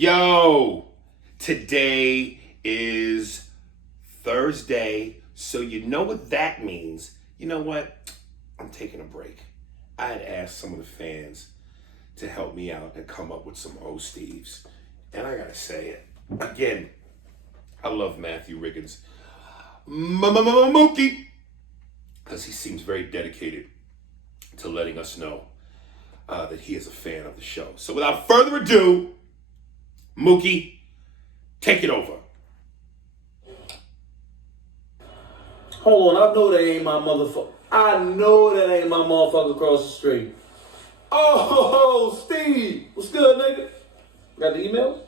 Yo, today is Thursday, so you know what that means. You know what? I'm taking a break. I had asked some of the fans to help me out and come up with some old Steves. And I gotta say it again, I love Matthew Riggins. Mookie! Because he seems very dedicated to letting us know that he is a fan of the show. So without further ado, Mookie, take it over. Hold on, I know that ain't my motherfucker. I know that ain't my motherfucker across the street. Oh, Steve, what's good, nigga? Got the emails?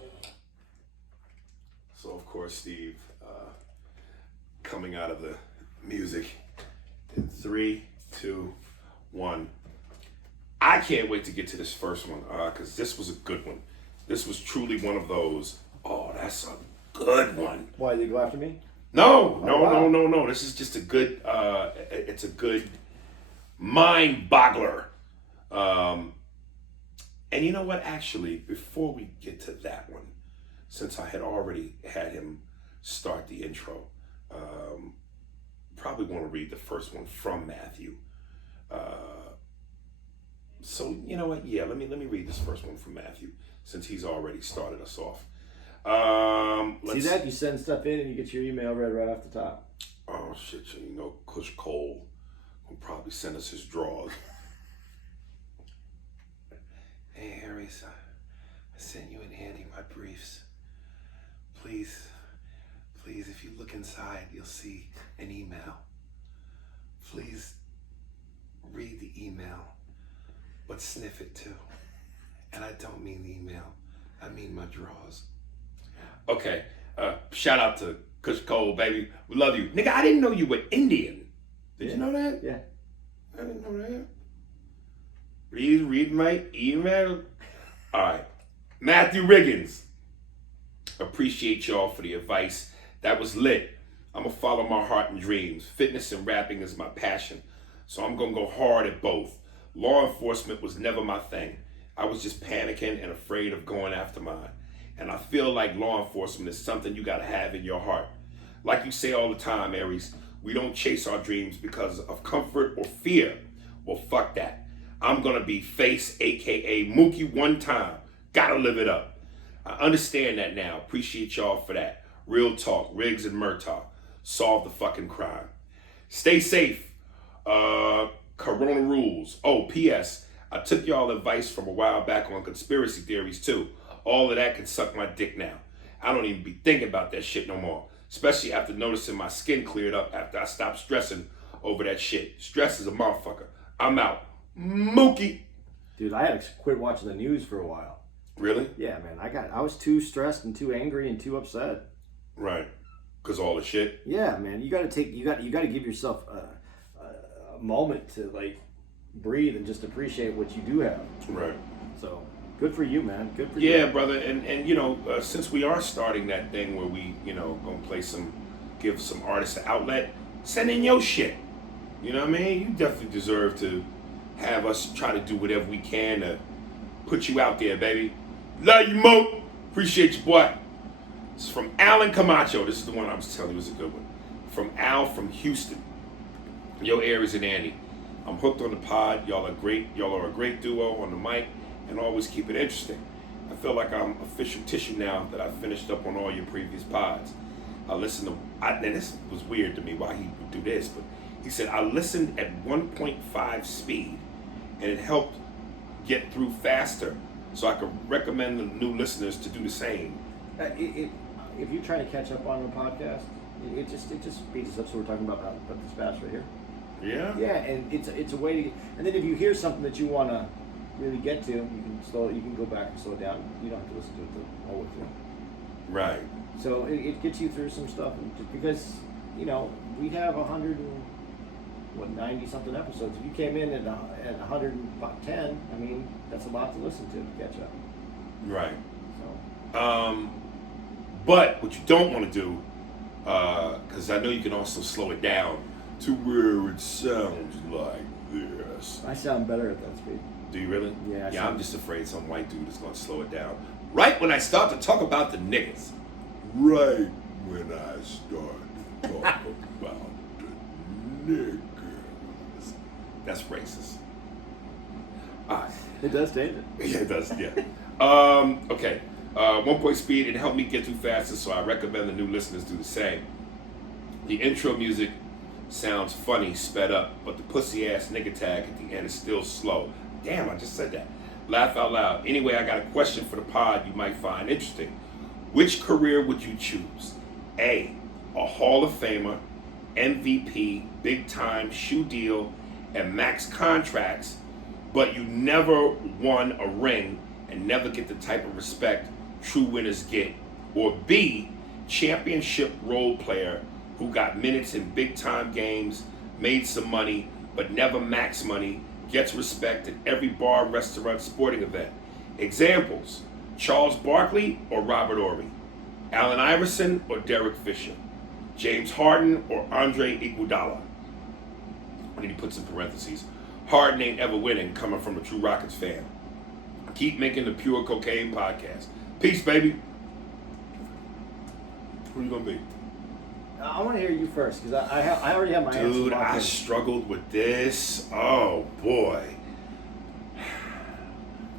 So of course, Steve, coming out of the music in 3, 2, 1. I can't wait to get to this first one because this was a good one. This was truly one of those. Oh, that's a good one. Why, did you go after me? No. This is just a good. It's a good mind boggler. And you know what? Actually, before we get to that one, since I had already had him start the intro, probably want to read the first one from Matthew. So you know what? Yeah, let me read this first one from Matthew since he's already started us off. See that? You send stuff in and you get your email read right off the top. Oh shit! You know, Kush Cole will probably send us his drawers. Hey Harris, I sent you and Andy my briefs. Please, if you look inside, you'll see an email. Please read the email, but sniff it too. And I don't mean the email, I mean my drawers. Okay, shout out to Kush Cole, baby. We love you. Nigga, I didn't know you were Indian. Did you know that? Yeah. I didn't know that. Read my email. All right. Matthew Riggins. Appreciate y'all for the advice. That was lit. I'm going to follow my heart and dreams. Fitness and rapping is my passion. So I'm going to go hard at both. Law enforcement was never my thing. I was just panicking and afraid of going after mine. And I feel like law enforcement is something you got to have in your heart. Like you say all the time, Aries, we don't chase our dreams because of comfort or fear. Well, fuck that. I'm going to be Face, a.k.a. Mookie one time. Gotta live it up. I understand that now. Appreciate y'all for that. Real talk. Riggs and Murtaugh. Solve the fucking crime. Stay safe. Corona rules. Oh, P.S. I took y'all advice from a while back on conspiracy theories too. All of that can suck my dick now. I don't even be thinking about that shit no more. Especially after noticing my skin cleared up after I stopped stressing over that shit. Stress is a motherfucker. I'm out. Mookie. Dude, I had to quit watching the news for a while. Really? Yeah, man. I was too stressed and too angry and too upset. Right. Cause all the shit. Yeah, man. You got to give yourself a moment to like breathe and just appreciate what you do have. Right. So good for you, man. Good for you. Yeah, brother. And you know, since we are starting that thing where we, you know, gonna give some artists an outlet, send in your shit. You know what I mean? You definitely deserve to have us try to do whatever we can to put you out there, baby. Love you, Mo. Appreciate you, boy. It's from Alan Camacho. This is the one I was telling you was a good one. From Al from Houston. Yo, Aries and Andy. I'm hooked on the pod. Y'all are great. Y'all are a great duo on the mic and always keep it interesting. I feel like I'm official tissue now that I've finished up on all your previous pods. I listened to, and this was weird to me why he would do this, but he said, I listened at 1.5 speed and it helped get through faster. So I could recommend the new listeners to do the same. If you're trying to catch up on the podcast, it just speeds us up. So we're talking about this fast right here. Yeah. Yeah, and it's a way to. And then if you hear something that you want to really get to, you can go back and slow it down. You don't have to listen to it the whole way through. Right. So it gets you through some stuff because we have 90 something episodes. If you came in at 110, I mean that's a lot to listen to catch up. Right. So. But what you don't want to do, because I know you can also slow it down to where it sounds like this. I sound better at that speed. Do you really? Yeah. Yeah, I'm just afraid some white dude is going to slow it down. Right when I start to talk about the niggas. Right when I start to talk about the niggas. That's racist. Alright. It does change it. Yeah, it does, yeah. Okay. 1 point speed, it helped me get through faster, so I recommend the new listeners do the same. The intro music sounds funny, sped up, but the pussy ass nigga tag at the end is still slow. Damn, I just said that. Laugh out loud. Anyway, I got a question for the pod you might find interesting. Which career would you choose? A Hall of Famer, MVP, big time shoe deal, and max contracts, but you never won a ring and never get the type of respect true winners get. Or B, championship role player who got minutes in big time games, made some money, but never max money, gets respect at every bar, restaurant, sporting event. Examples: Charles Barkley or Robert Horry, Allen Iverson or Derek Fisher, James Harden or Andre Iguodala. And he puts in parentheses, Harden ain't ever winning, coming from a true Rockets fan. Keep making the Pure Cocaine podcast. Peace, baby. Who you gonna be? I want to hear you first because I already have my answer. Dude, I struggled with this. Oh boy.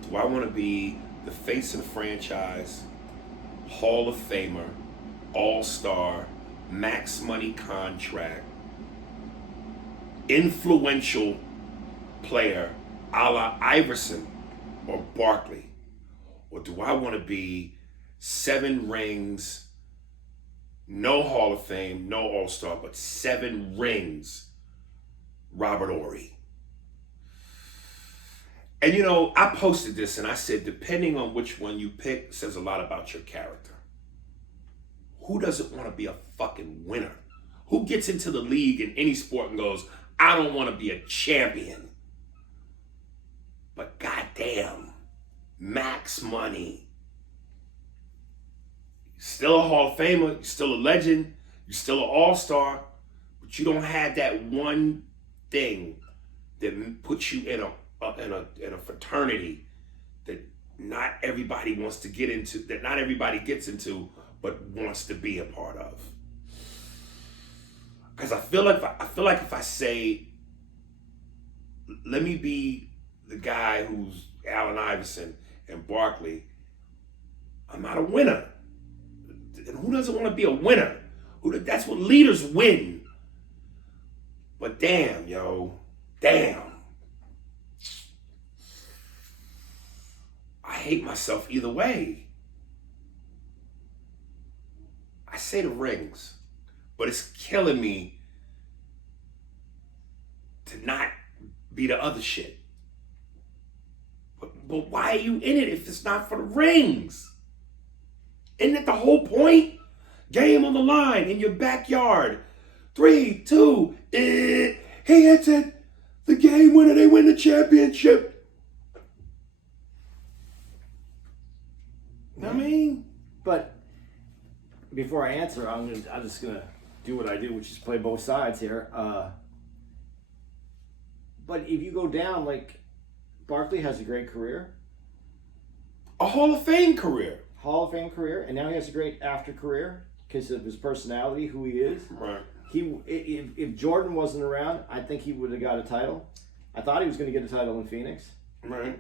Do I want to be the face of the franchise, Hall of Famer, All-Star, max money contract, influential player a la Iverson or Barkley? Or do I want to be 7 rings, no Hall of Fame, no All-Star, but 7 rings, Robert Horry? And you know, I posted this and I said, depending on which one you pick, says a lot about your character. Who doesn't want to be a fucking winner? Who gets into the league in any sport and goes, I don't want to be a champion, but goddamn, max money. You're still a Hall of Famer, you're still a legend, you're still an All-Star, but you don't have that one thing that puts you in a fraternity that not everybody wants to get into, that not everybody gets into, but wants to be a part of. Because I feel like if I say, let me be the guy who's Allen Iverson and Barkley, I'm not a winner. And who doesn't want to be a winner? That's what leaders win. But damn, yo, damn. I hate myself either way. I say the rings, but it's killing me to not be the other shit. But why are you in it if it's not for the rings? Isn't that the whole point? Game on the line in your backyard. 3, 2, he hits it. The game winner, they win the championship. You know what I mean? But before I answer, I'm just gonna do what I do, which is play both sides here. But if you go down, like Barkley has a great career, A Hall of Fame career. Hall of Fame career, and now he has a great after career because of his personality, who he is. Right. If Jordan wasn't around, I think he would have got a title. I thought he was going to get a title in Phoenix. Right.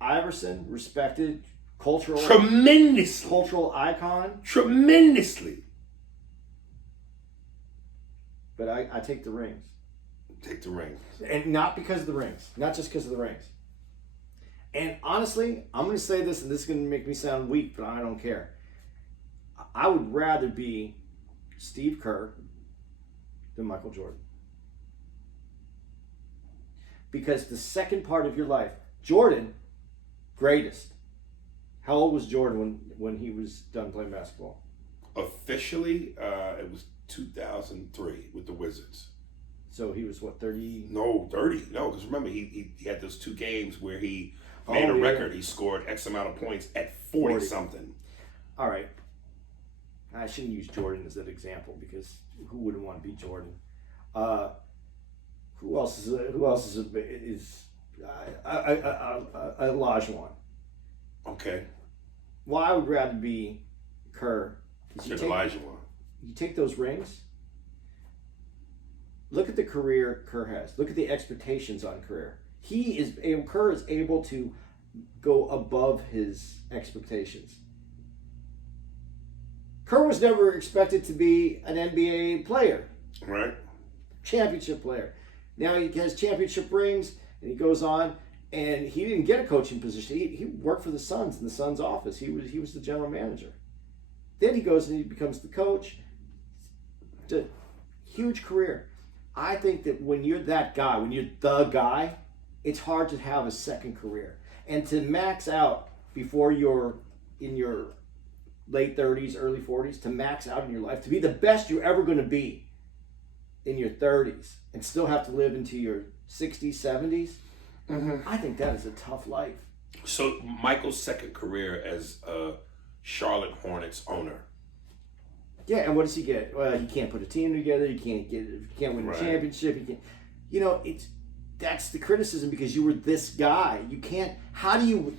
Iverson, respected, cultural icon. Tremendously. But I take the rings. Take the rings. And not because of the rings. Not just because of the rings. And honestly, I'm going to say this, and this is going to make me sound weak, but I don't care. I would rather be Steve Kerr than Michael Jordan. Because the second part of your life, Jordan, greatest. How old was Jordan when he was done playing basketball? Officially, it was 2003 with the Wizards. So he was what, 30? No, 30. No, because remember, he had those 2 games where he made a record. He scored X amount of points at 40 something. All right. I shouldn't use Jordan as an example because who wouldn't want to be Jordan? Who else is Olajuwon? Okay. Why I would rather be Kerr is Said Elijah one. you take those rings. Look at the career Kerr has. Look at the expectations on career. Kerr is able to go above his expectations. Kerr was never expected to be an NBA player, Right. championship player. Now he has championship rings, and he goes on, and he didn't get a coaching position. He worked for the Suns in the Suns office. He was the general manager. Then he goes and he becomes the coach. It's a huge career. I think that when you're that guy, when you're the guy, it's hard to have a second career. And to max out before you're in your late 30s, early 40s, to max out in your life, to be the best you're ever going to be in your 30s and still have to live into your 60s, 70s, I think that is a tough life. So Michael's second career as a Charlotte Hornets owner. Yeah, and what does he get? Well, he can't put a team together. He can't win a Right. championship. He can't. You know, that's the criticism because you were this guy. You can't. How do you?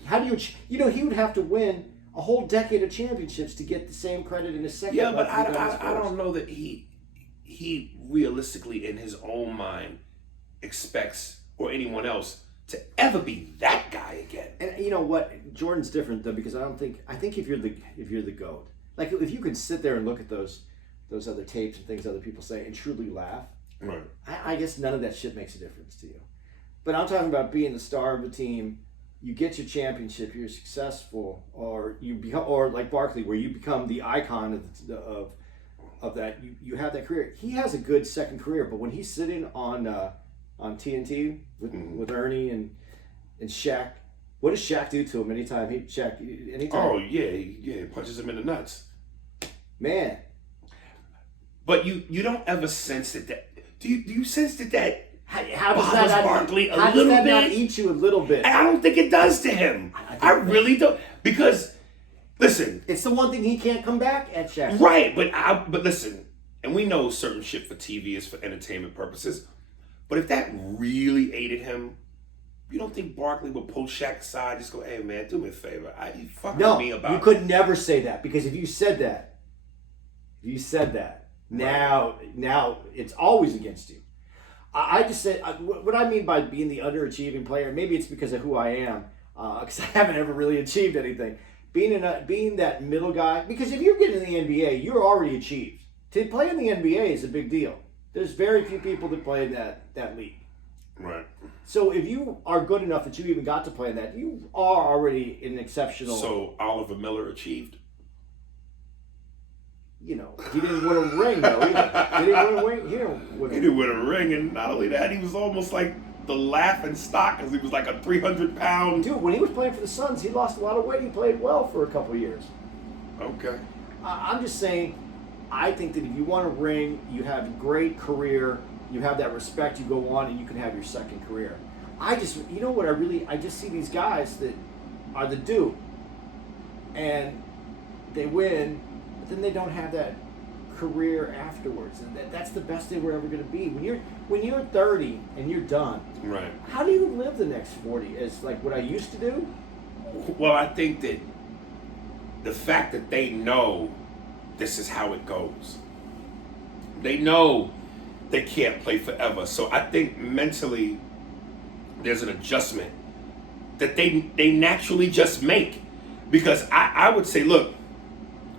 You know, he would have to win a whole decade of championships to get the same credit in his second. Yeah, but like he got his I first. don't know that he realistically in his own mind expects or anyone else to ever be that guy again. And you know what? Jordan's different though because I think if you're the GOAT, like if you can sit there and look at those other tapes and things other people say and truly laugh, Right. I guess none of that shit makes a difference to you. But I'm talking about being the star of a team. You get your championship, you're successful, or you become, or like Barkley, where you become the icon of that. You have that career. He has a good second career, but when he's sitting on TNT with Ernie and Shaq, what does Shaq do to him anytime? Oh yeah, he punches him in the nuts. Man, But you don't ever sense that. Do you sense that? how does Bothers that Barkley a how does little that not bit? eat you a little bit? I don't think it does to him. I really don't. Because, listen, It's the one thing he can't come back at, Shaq. right, but listen, and we know certain shit for TV is for entertainment purposes. But if that really aided him, you don't think Barkley would pull Shaq aside, just go, "Hey man, do me a favor. You fucking No, me about you it." could never say that because if you said that, now it's always against you. I just said what I mean by being the underachieving player. Maybe it's because of who I am, because I haven't ever really achieved anything. Being that middle guy, because if you're getting in the NBA, you're already achieved. To play in the NBA is a big deal. There's very few people that play in that league. Right. So if you are good enough that you even got to play in that, you are already an exceptional. So Oliver Miller achieved. You know, he didn't win a ring though either. He didn't win a ring. He He didn't win a ring, and not only that, he was almost like the laughing stock because he was like a 300-pound. Dude, when he was playing for the Suns, he lost a lot of weight. He played well for a couple of years. Okay. I'm just saying, I think that if you want a ring, you have a great career, you have that respect, you go on, and you can have your second career. You know what I just see these guys that are the dude, and they win, but then they don't have that career afterwards, and that's the best they were ever going to be. When you're 30 and you're done, Right. how do you live the next 40? As like what I used to do? Well, I think that the fact that they know this is how it goes, they know they can't play forever. So I think mentally there's an adjustment that they naturally just make. Because I would say, look,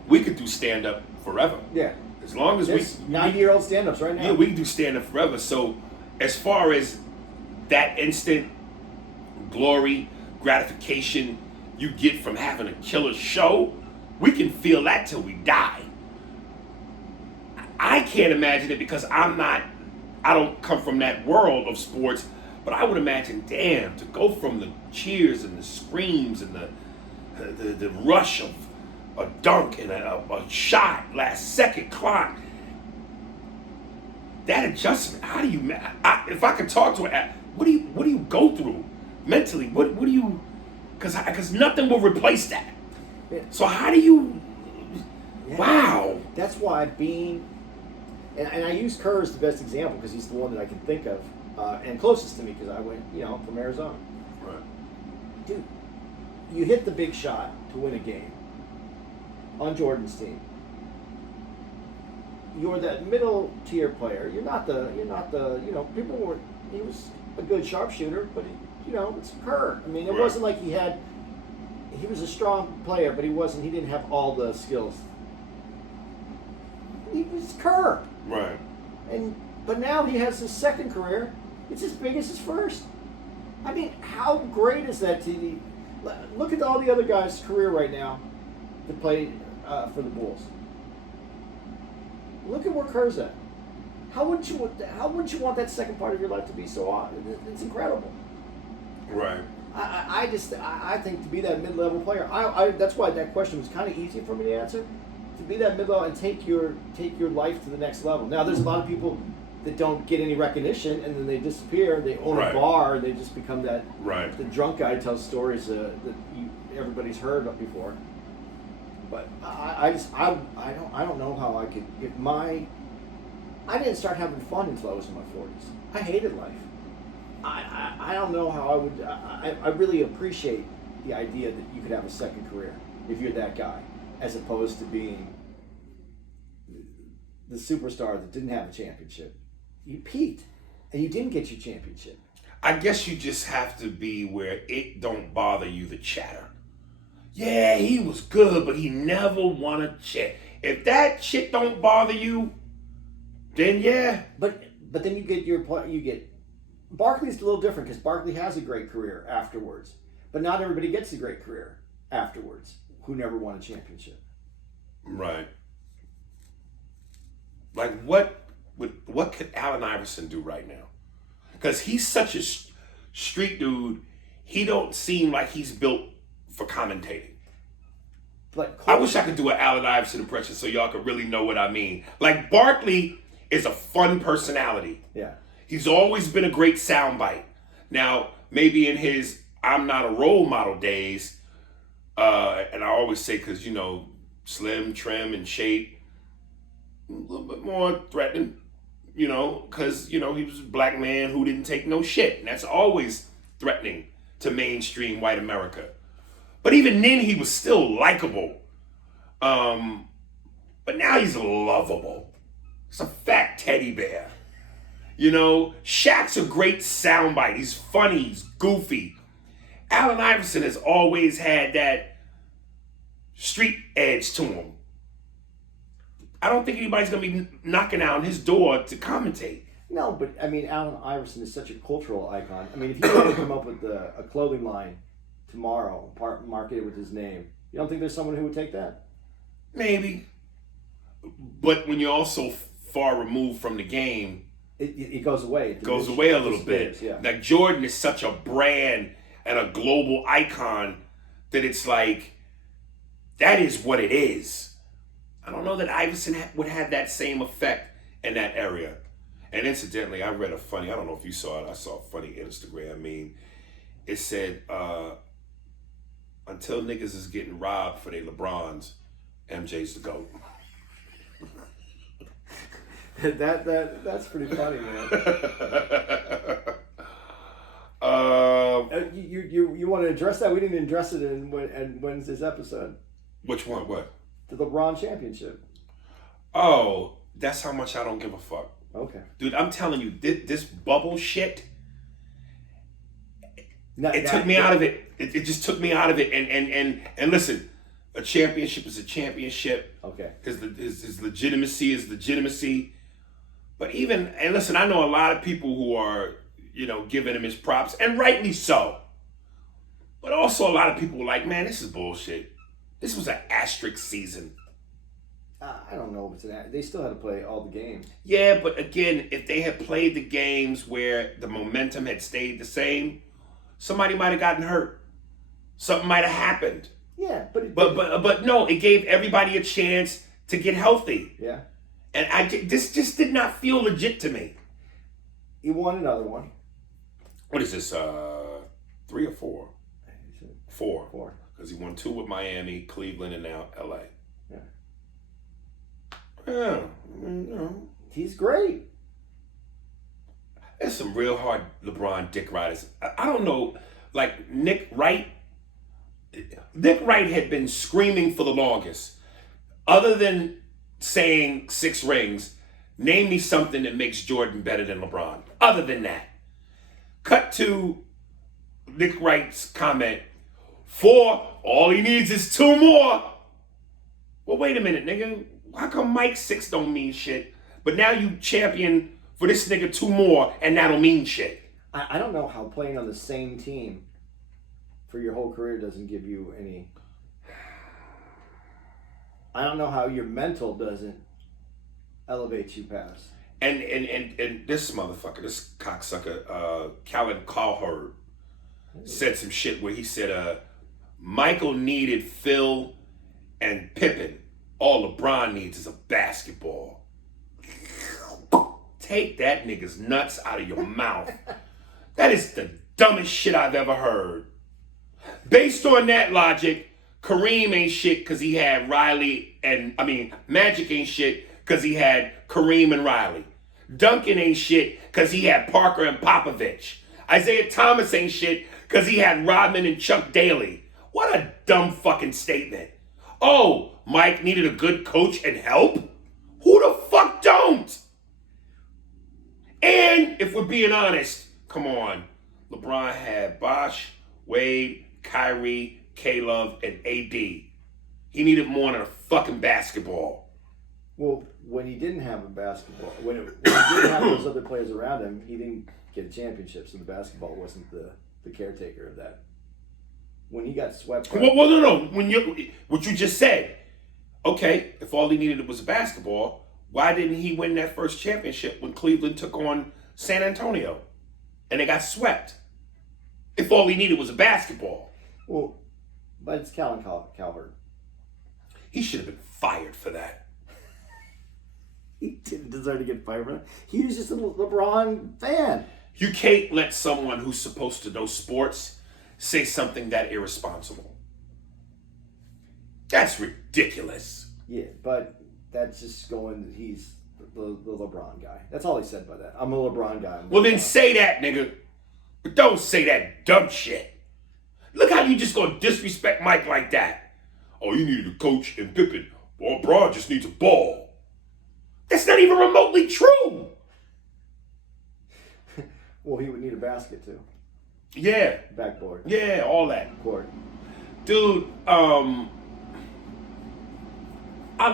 we could do stand-up forever. Yeah. As long as There's 90-year-old stand-ups right now. Yeah, we can do stand-up forever. So as far as that instant glory, gratification you get from having a killer show, we can feel that till we die. I can't imagine it because I don't come from that world of sports, but I would imagine, damn, to go from the cheers and the screams and the rush of a dunk and a shot, last second clock, that adjustment, how do you, if I could talk to it, what do you go through mentally? What do you, because nothing will replace that. Yeah. So how do you, Yeah. wow. That's why and I use Kerr as the best example because he's the one that I can think of and closest to me because I went, from Arizona. Right. Dude, you hit the big shot to win a game on Jordan's team. You're that middle tier player. You're not the people were. He was a good sharpshooter, but it's Kerr. I mean, it wasn't like he was a strong player, but he didn't have all the skills. He was Kerr. Right. But now he has his second career. It's as big as his first. I mean, how great is that TV? Look at all the other guys' career right now that play for the Bulls. Look at where Kerr's at. How wouldn't you want that second part of your life to be so odd? It's incredible. Right. I think to be that mid-level player, that's why that question was kind of easy for me to answer. To be that mid-level and take your life to the next level. Now, there's a lot of people that don't get any recognition and then they disappear. They own a bar. They just become that. Right. The drunk guy tells stories that everybody's heard of before. But I don't know how I could I didn't start having fun until I was in my 40s. I hated life. I don't know how I would. I really appreciate the idea that you could have a second career if you're that guy, as opposed to being the superstar that didn't have a championship. You peaked, and you didn't get your championship. I guess you just have to be where it don't bother you, the chatter. Yeah, he was good, but he never won a chip. If that shit don't bother you, then yeah. But then you get Barkley's a little different because Barkley has a great career afterwards, but not everybody gets a great career afterwards who never won a championship. Right. Like what could Allen Iverson do right now? Because he's such a street dude. He don't seem like he's built for commentating. But I wish I could do an Allen Iverson impression so y'all could really know what I mean. Like Barkley is a fun personality. Yeah. He's always been a great soundbite. Now, maybe in his I'm not a role model days, and I always say because, slim, trim, and shape, a little bit more threatening, because, he was a black man who didn't take no shit. And that's always threatening to mainstream white America. But even then, he was still likable. But now he's lovable. He's a fat teddy bear. Shaq's a great soundbite. He's funny. He's goofy. Allen Iverson has always had that street edge to him. I don't think anybody's going to be knocking on his door to commentate. No, but I mean, Allen Iverson is such a cultural icon. I mean, if you were to come up with a clothing line tomorrow, marketed with his name, you don't think there's someone who would take that? Maybe. But when you're also far removed from the game, it goes away. It goes away a little bit. Yeah. Like Jordan is such a brand and a global icon that it's like, that is what it is. I don't know that Iverson would have that same effect in that area. And incidentally, I read I don't know if you saw it, I saw a funny Instagram meme. It said, until niggas is getting robbed for their LeBrons, MJ's the GOAT. That's pretty funny, man. You want to address that? We didn't address it in Wednesday's episode. Which one? What? The LeBron championship. Oh, that's how much I don't give a fuck. Okay. Dude, I'm telling you, this bubble shit, it took me out of it. It just took me out of it. And listen, a championship is a championship. Okay. His legitimacy is legitimacy. But and listen, I know a lot of people who are, giving him his props, and rightly so. But also a lot of people were like, man, this is bullshit. This was an asterisk season. I don't know if they still had to play all the games. Yeah, but again, if they had played the games where the momentum had stayed the same, somebody might have gotten hurt. Something might have happened. Yeah, but no, it gave everybody a chance to get healthy. Yeah. And this just did not feel legit to me. He won another one. What is this? 3 or 4? 4. 4. Because he won 2 with Miami, Cleveland, and now LA. Yeah. He's great. There's some real hard LeBron dick riders. I don't know, like Nick Wright. Nick Wright had been screaming for the longest. Other than saying 6 rings, name me something that makes Jordan better than LeBron. Other than that. Cut to Nick Wright's comment, 4, all he needs is 2 more. Well, wait a minute, nigga. How come Mike's 6 don't mean shit, but now you champion for this nigga 2 more and that'll mean shit? I don't know how playing on the same team for your whole career doesn't give you any. I don't know how your mental doesn't elevate you past. And this motherfucker, this cocksucker, Calvin Cowherd, said some shit where he said, Michael needed Phil and Pippen. All LeBron needs is a basketball. Take that nigga's nuts out of your mouth. That is the dumbest shit I've ever heard. Based on that logic, Kareem ain't shit because he had Magic ain't shit because he had Kareem and Riley. Duncan ain't shit because he had Parker and Popovich. Isaiah Thomas ain't shit because he had Rodman and Chuck Daly. What a dumb fucking statement. Oh, Mike needed a good coach and help? Who the fuck don't? And if we're being honest, come on. LeBron had Bosh, Wade, Kyrie, K-Love, and AD. He needed more than a fucking basketball. Well, when he didn't have a basketball, when he didn't have those other players around him, he didn't get a championship, so the basketball wasn't the caretaker of that. When he got swept. Well, no. What you just said. Okay, if all he needed was a basketball, why didn't he win that first championship when Cleveland took on San Antonio and they got swept? If all he needed was a basketball. Well, but it's Calvin Cowherd. He should have been fired for that. He didn't deserve to get fired for that. He was just a LeBron fan. You can't let someone who's supposed to know sports say something that irresponsible. That's ridiculous. Yeah, but that's just going, he's the LeBron guy. That's all he said by that. I'm a LeBron guy. Well, then say that, nigga. But don't say that dumb shit. Look how you just gonna disrespect Mike like that. Oh, you needed a coach and Pippen. Well, LeBron just needs a ball. That's not even remotely true. Well, he would need a basket too. Yeah. Backboard. Yeah, all that. Court. Dude, I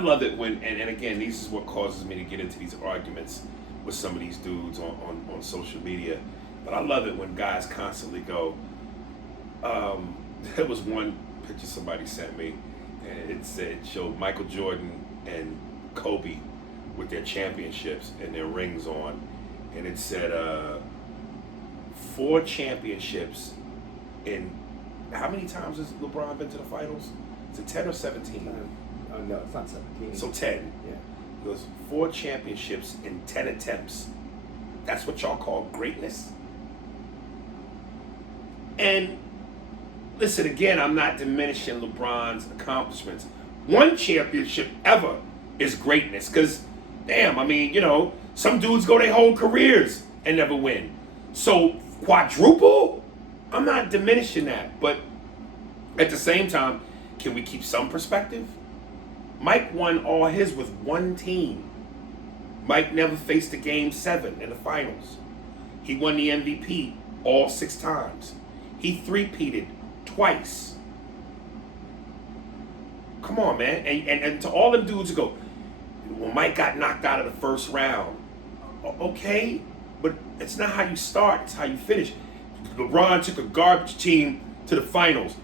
love it when, and again, this is what causes me to get into these arguments with some of these dudes on social media. But I love it when guys constantly go, there was one picture somebody sent me, and it showed Michael Jordan and Kobe with their championships and their rings on. And it said, 4 championships in, how many times has LeBron been to the finals? Is it 10 or 17? No, it's not 17. So 10. Yeah. It was 4 championships in 10 attempts. That's what y'all call greatness? And listen, again, I'm not diminishing LeBron's accomplishments. 1 championship ever is greatness. Because, damn, I mean, some dudes go their whole careers and never win. So, quadruple? I'm not diminishing that. But at the same time, can we keep some perspective? Mike won all his with 1 team. Mike never faced a Game 7 in the finals. He won the MVP all 6 times. He three-peated twice. Come on, man. And to all them dudes who go, well, Mike got knocked out of the first round. Okay, but it's not how you start, it's how you finish. LeBron took a garbage team to the finals.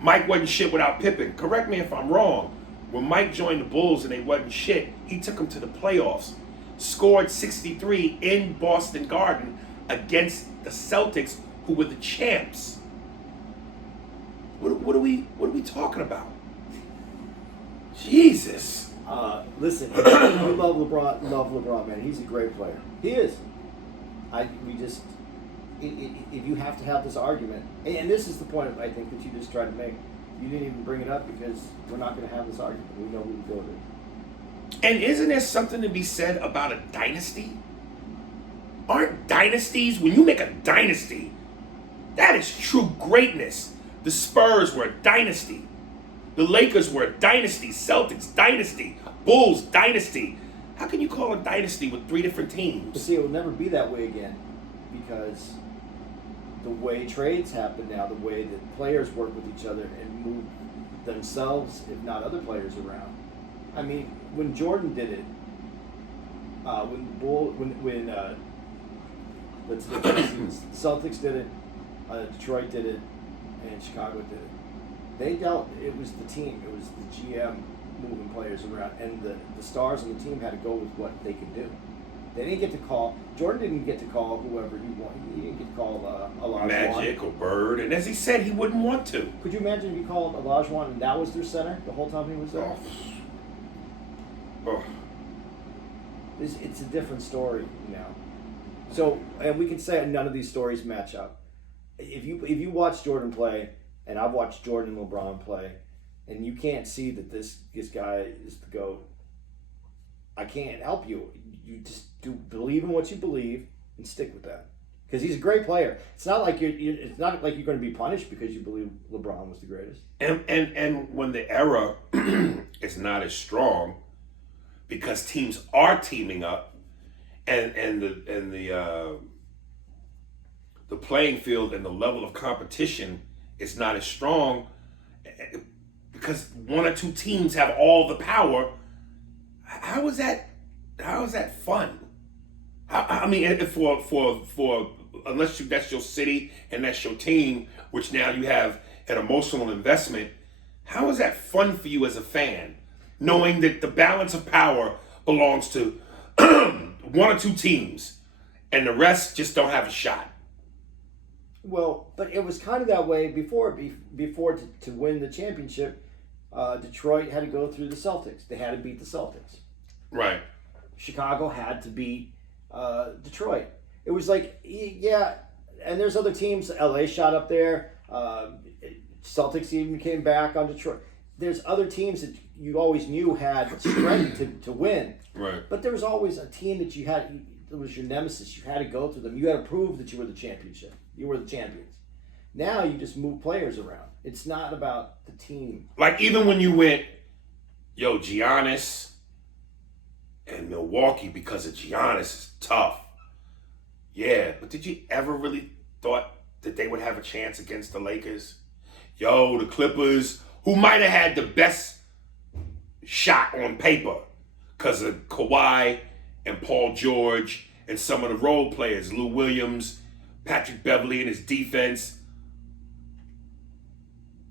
Mike wasn't shit without Pippen. Correct me if I'm wrong. When Mike joined the Bulls and they wasn't shit, he took them to the playoffs. Scored 63 in Boston Garden against the Celtics, who were the champs. What are we talking about? Jesus. Listen, we love LeBron, man. He's a great player. He is. If you have to have this argument, and this is the point I think that you just tried to make. You didn't even bring it up because we're not going to have this argument. We know who to go to. And isn't there something to be said about a dynasty? Aren't dynasties, when you make a dynasty, that is true greatness. The Spurs were a dynasty. The Lakers were a dynasty. Celtics, dynasty. Bulls, dynasty. How can you call a dynasty with 3 different But teams? see, it will never be that way again because the way trades happen now, the way that players work with each other and move themselves, if not other players, around. I mean, when Jordan did it, let's look at this, Celtics did it, Detroit did it, and Chicago did it. They dealt. It was the team. It was the GM moving players around, and the stars on the team had to go with what they could do. They didn't get to call. Jordan didn't get to call whoever he wanted. He didn't get to call Olajuwon. Magic or Bird. And as he said, he wouldn't want to. Could you imagine if he called Olajuwon and that was their center the whole time he was there? Oh. It's a different story now. So, and we can say none of these stories match up. If you watch Jordan play, and I've watched Jordan and LeBron play, and you can't see that this guy is the GOAT, I can't help you. You just do believe in what you believe and stick with that. Because he's a great player. It's not like it's not like you're going to be punished because you believe LeBron was the greatest. And when the era is not as strong, because teams are teaming up, and the playing field and the level of competition is not as strong, because 1 or 2 teams have all the power. How is that fun? I mean, for unless that's your city and that's your team, which now you have an emotional investment. How is that fun for you as a fan, knowing that the balance of power belongs to 1 or 2 teams, and the rest just don't have a shot? Well, but it was kind of that way before to win the championship. Detroit had to go through the Celtics. They had to beat the Celtics. Right. Chicago had to beat Detroit. It was like, yeah, and there's other teams. LA shot up there. Celtics even came back on Detroit. There's other teams that you always knew had strength to win. Right. But there was always a team that you had. It was your nemesis. You had to go through them. You had to prove that you were the championship. You were the champions. Now you just move players around. It's not about the team. Like even when you went, Giannis and Milwaukee, because of Giannis is tough. Yeah, but did you ever really thought that they would have a chance against the Lakers? The Clippers, who might have had the best shot on paper because of Kawhi and Paul George and some of the role players, Lou Williams, Patrick Beverly and his defense.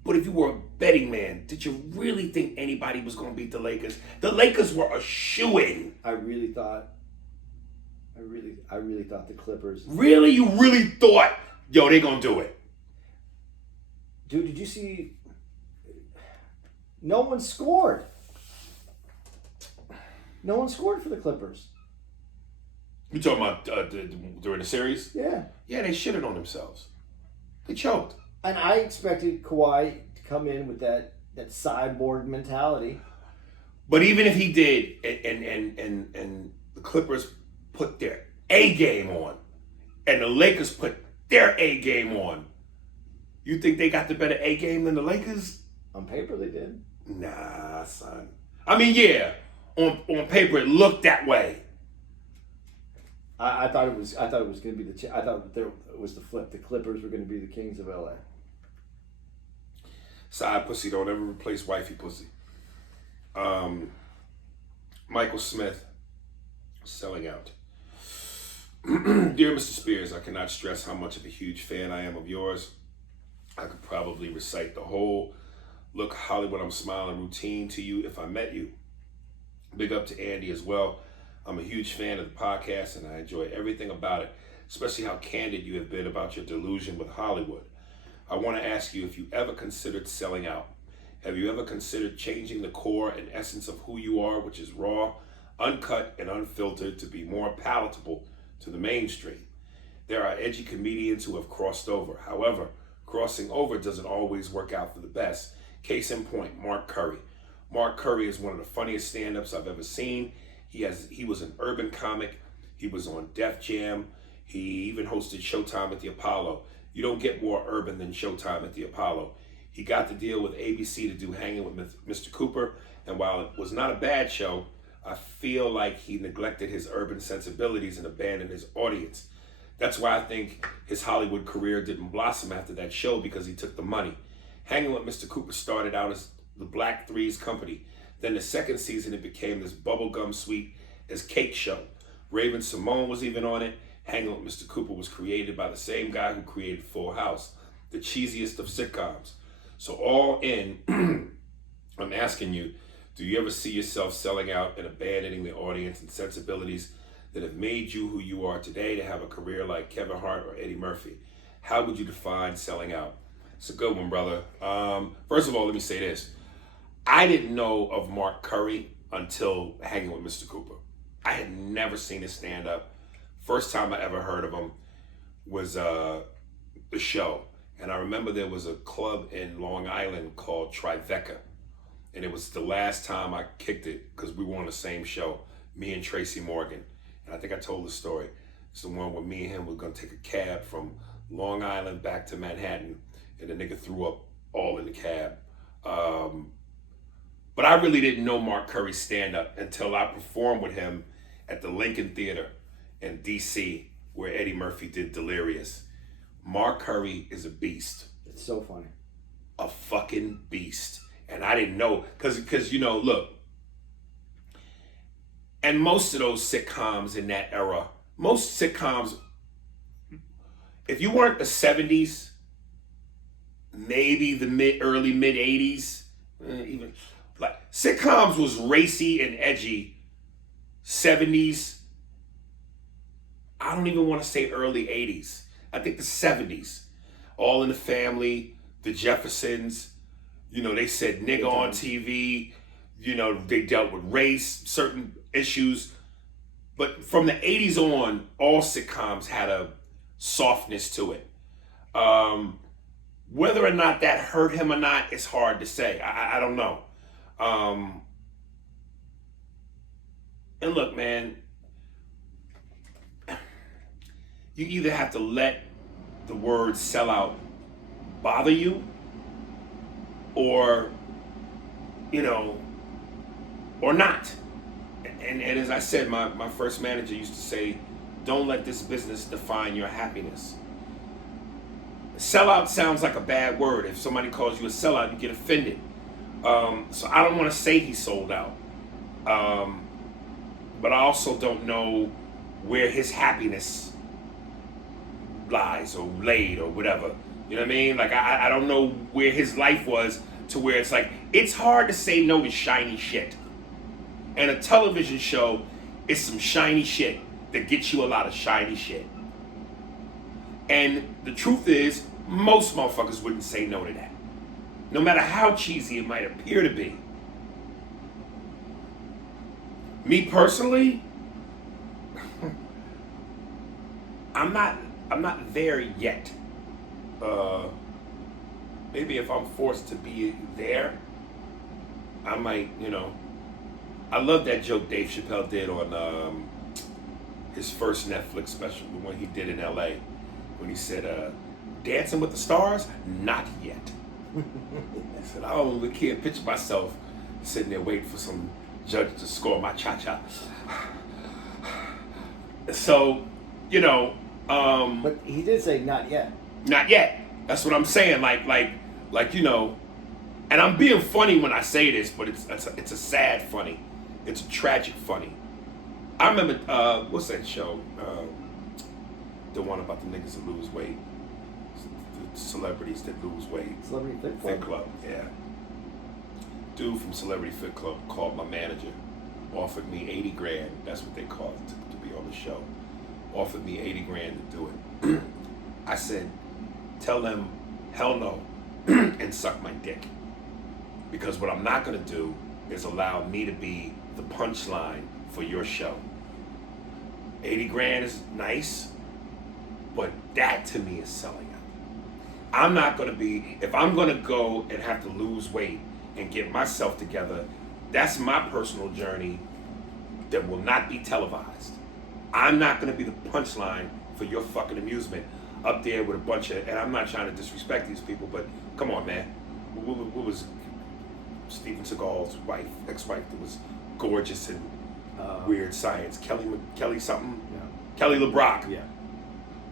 But if you were a betting man, did you really think anybody was going to beat the Lakers? The Lakers were a shoo-in. I really thought the Clippers. Really? You really thought, they're going to do it? Dude, did you see? No one scored. No one scored for the Clippers. You talking about during the series? Yeah. Yeah, they shitted on themselves. They choked. And I expected Kawhi to come in with that sideboard mentality. But even if he did, and the Clippers put their A game on, and the Lakers put their A game on, you think they got the better A game than the Lakers? On paper, they did. Nah, son. I mean, yeah, on paper it looked that way. I thought it was going to be I thought it was the flip. The Clippers were going to be the kings of LA. Side pussy don't ever replace wifey pussy. Michael Smith, selling out. Dear Mr. Spears, I cannot stress how much of a huge fan I am of yours. I could probably recite the whole "Look, Hollywood, I'm smiling" routine to you if I met you. Big up to Andy as well. I'm a huge fan of the podcast and I enjoy everything about it, especially how candid you have been about your delusion with Hollywood. I want to ask you if you ever considered selling out. Have you ever considered changing the core and essence of who you are, which is raw, uncut, and unfiltered, to be more palatable to the mainstream? There are edgy comedians who have crossed over. However, crossing over doesn't always work out for the best. Case in point, Mark Curry. Mark Curry is one of the funniest stand-ups I've ever seen. He was an urban comic. He was on Def Jam. He even hosted Showtime at the Apollo. You don't get more urban than Showtime at the Apollo. He got the deal with ABC to do Hanging with Mr. Cooper, and while it was not a bad show, I feel like he neglected his urban sensibilities and abandoned his audience. That's why I think his Hollywood career didn't blossom after that show, because he took the money. Hanging with Mr. Cooper started out as the Black Three's company. Then the second season, it became this bubblegum sweet as cake show. Raven Simone was even on it. Hanging with Mr. Cooper was created by the same guy who created Full House, the cheesiest of sitcoms. So all in, I'm asking you, do you ever see yourself selling out and abandoning the audience and sensibilities that have made you who you are today to have a career like Kevin Hart or Eddie Murphy? How would you define selling out? It's a good one, brother. First of all, let me say this. I didn't know of Mark Curry until Hanging with Mr. Cooper. I had never seen his stand up. First time I ever heard of him was the show. And I remember there was a club in Long Island called Tribeca. And it was the last time I kicked it because we were on the same show, me and Tracy Morgan. And I think I told the story. It's the one where me and him were going to take a cab from Long Island back to Manhattan. And the nigga threw up all in the cab. But I really didn't know Mark Curry's stand-up until I performed with him at the Lincoln Theater in D.C., where Eddie Murphy did Delirious. Mark Curry is a beast. It's so funny. A fucking beast. And I didn't know, because you know, look, and most of those sitcoms in that era, most sitcoms, if you weren't the 70s, maybe the early mid 80s, even like sitcoms was racy and edgy. 70s, I don't even want to say early 80s. I think the 70s, All in the Family, The Jeffersons, you know, they said nigga on TV, you know, they dealt with race, certain issues. But from the 80s on, all sitcoms had a softness to it. Whether or not that hurt him or not, it's hard to say. I don't know. And look, man, you either have to let the word sellout bother you, or, you know, or not. And as I said, my first manager used to say, don't let this business define your happiness. Sellout sounds like a bad word. If somebody calls you a sellout, you get offended. So I don't want to say he sold out. But I also don't know where his happiness lies or laid or whatever. You know what I mean? Like, I don't know where his life was to where it's like, it's hard to say no to shiny shit. And a television show is some shiny shit that gets you a lot of shiny shit. And the truth is, most motherfuckers wouldn't say no to that. No matter how cheesy it might appear to be. Me personally, I'm not there yet. Maybe if I'm forced to be there, I might, you know. I love that joke Dave Chappelle did on his first Netflix special, the one he did in LA, when he said, Dancing with the Stars? Not yet. I said, I can't picture myself sitting there waiting for some judge to score my cha-cha. So, you know. But he did say not yet. Not yet. That's what I'm saying. Like you know, and I'm being funny when I say this, but it's a sad funny. It's a tragic funny. I remember, what's that show? The one about the niggas that lose weight. The celebrities that lose weight. Celebrity Fit Club, yeah. Dude from Celebrity Fit Club called my manager, offered me 80 grand, that's what they call it, to be on the show. Offered me 80 grand to do it. I said, tell them, hell no, and suck my dick. Because what I'm not gonna do is allow me to be the punchline for your show. 80 grand is nice, but that to me is selling out. I'm not gonna be, if I'm gonna go and have to lose weight and get myself together, that's my personal journey that will not be televised. I'm not gonna be the punchline for your fucking amusement. up there with a bunch of, and I'm not trying to disrespect these people, but come on, man. What was Steven Seagal's wife, ex-wife, that was gorgeous and weird science? Kelly something? Yeah. Kelly LeBrock. Yeah.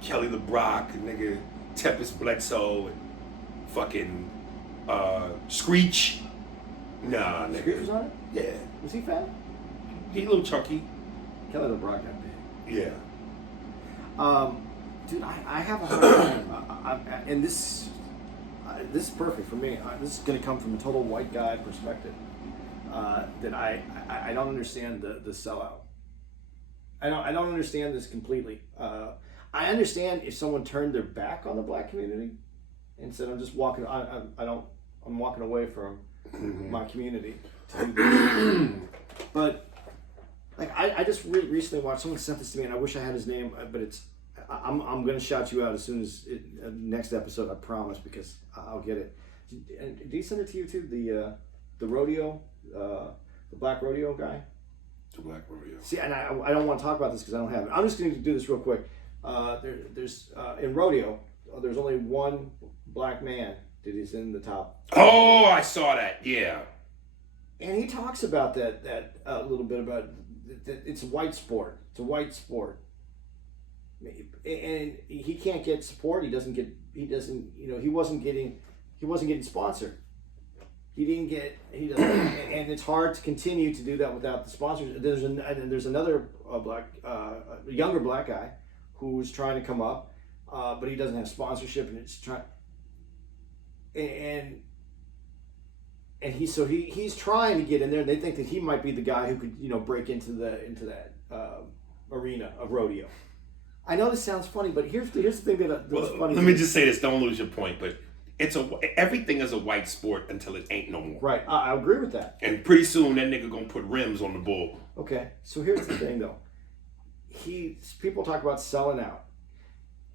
Kelly LeBrock, nigga, Tempest Bledsoe, and fucking Screech. Nah, nigga. Screech was on it? Yeah. Was he fat? He a little chunky. Kelly LeBrock got big. Yeah. Dude, I have a hard time, and this is perfect for me. This is going to come from a total white guy perspective. That I don't understand the sellout. I don't understand this completely. I understand if someone turned their back on the black community and said, "I'm just walking. I'm walking away from my community to do this." But like I just recently watched. Someone sent this to me, and I wish I had his name, but it's. I'm going to shout you out as soon as next episode. I promise, because I'll get it. Did he send it to you too? The rodeo, the black rodeo guy. The black rodeo. See, and I don't want to talk about this because I don't have it. I'm just going to do this real quick. There's in rodeo, there's only one black man that is in the top. Oh, I saw that. Yeah. And he talks about that a little bit about that it's a white sport. It's a white sport. And he can't get support. He wasn't getting sponsored. He doesn't, and it's hard to continue to do that without the sponsors. There's another younger black guy who's trying to come up, but he doesn't have sponsorship, and it's trying. And he's trying to get in there, and they think that he might be the guy who could break into that arena of rodeo. I know this sounds funny, but here's the thing that's funny. Let me just say this: don't lose your point, but everything is a white sport until it ain't no more. Right, I agree with that. And pretty soon that nigga gonna put rims on the bull. Okay, so here's the thing though. People talk about selling out.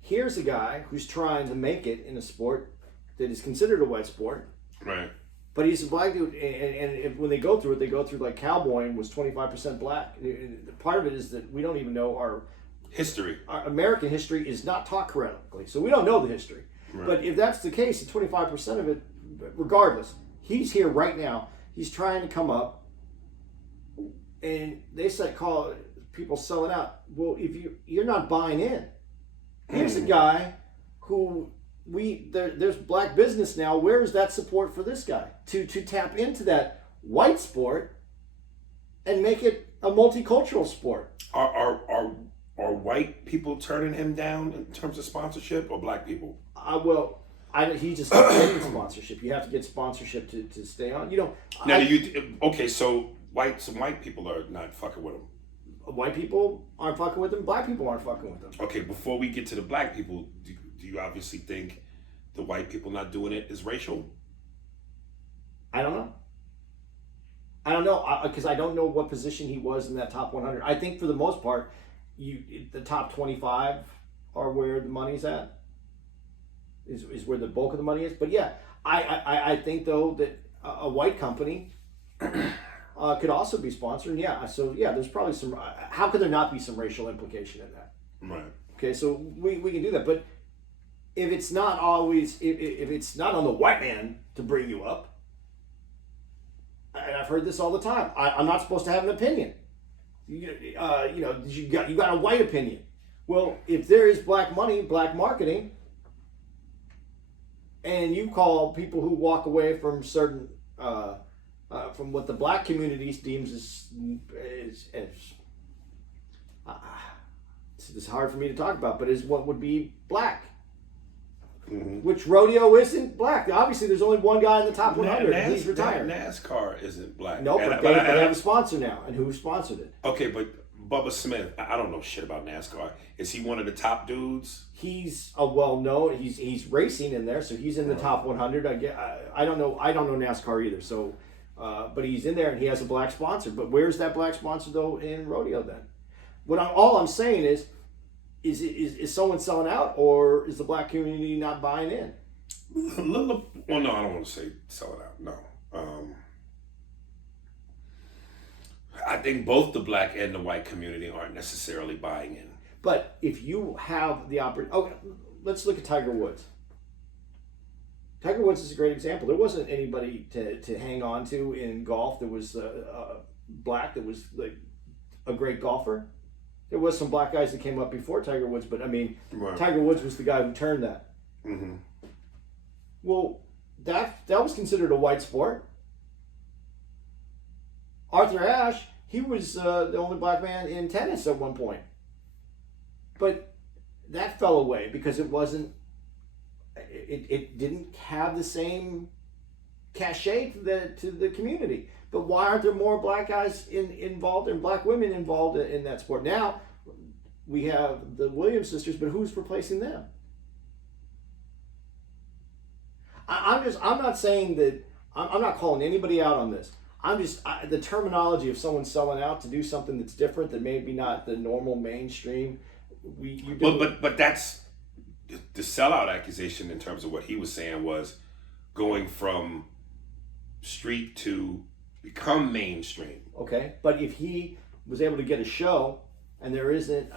Here's a guy who's trying to make it in a sport that is considered a white sport. Right. But he's a black dude, and when they go through like cowboying was 25% black. Part of it is that we don't even know our history. Our American history is not taught correctly, so we don't know the history. Right. But if that's the case, 25% of it, regardless, he's here right now. He's trying to come up, and they call people selling out. Well, if you're not buying in, here's a guy who there's black business now. Where is that support for this guy to tap into that white sport and make it a multicultural sport? Are white people turning him down in terms of sponsorship, or black people? He just keeps getting sponsorship. You have to get sponsorship to stay on. Okay, so some white people are not fucking with him. White people aren't fucking with him. Black people aren't fucking with him. Okay, before we get to the black people, do you obviously think the white people not doing it is racial? I don't know because I don't know what position he was in that top 100. I think for the most part, the top 25 are where the money's at. Is where the bulk of the money is. But yeah, I think though that a white company could also be sponsored. Yeah, so yeah, there's probably some. How could there not be some racial implication in that? Right. Okay, so we can do that, but if it's not always if it's not on the white man to bring you up, and I've heard this all the time. I'm not supposed to have an opinion. You got a white opinion. Well, if there is black money, black marketing, and you call people who walk away from certain from what the black community deems it's hard for me to talk about, but is what would be black. Mm-hmm. Which rodeo isn't black. Obviously, there's only one guy in the top 100. And he's retired. NASCAR isn't black. No, but they have a sponsor now, and who sponsored it? Okay, but Bubba Smith, I don't know shit about NASCAR. Is he one of the top dudes? He's a well-known. He's racing in there, so he's in the top 100. I don't know NASCAR either. So, but he's in there, and he has a black sponsor. But where's that black sponsor though in rodeo then? All I'm saying is someone selling out, or is the black community not buying in? Well, no, I don't want to say selling out. No. I think both the black and the white community aren't necessarily buying in. But if you have the opportunity, okay, let's look at Tiger Woods. Tiger Woods is a great example. There wasn't anybody to hang on to in golf that was black, that was like a great golfer. There was some black guys that came up before Tiger Woods, but I mean, Right. Tiger Woods was the guy who turned that. Mm-hmm. Well, that was considered a white sport. Arthur Ashe, he was the only black man in tennis at one point. But that fell away because it wasn't, it didn't have the same cachet to the community. But why aren't there more black guys involved and black women involved in that sport? Now we have the Williams sisters, but who's replacing them? I'm not saying that, I'm not calling anybody out on this. The terminology of someone selling out to do something that's different, that maybe not the normal mainstream. But that's the sellout accusation in terms of what he was saying was going from street to become mainstream. Okay, but if he was able to get a show and there isn't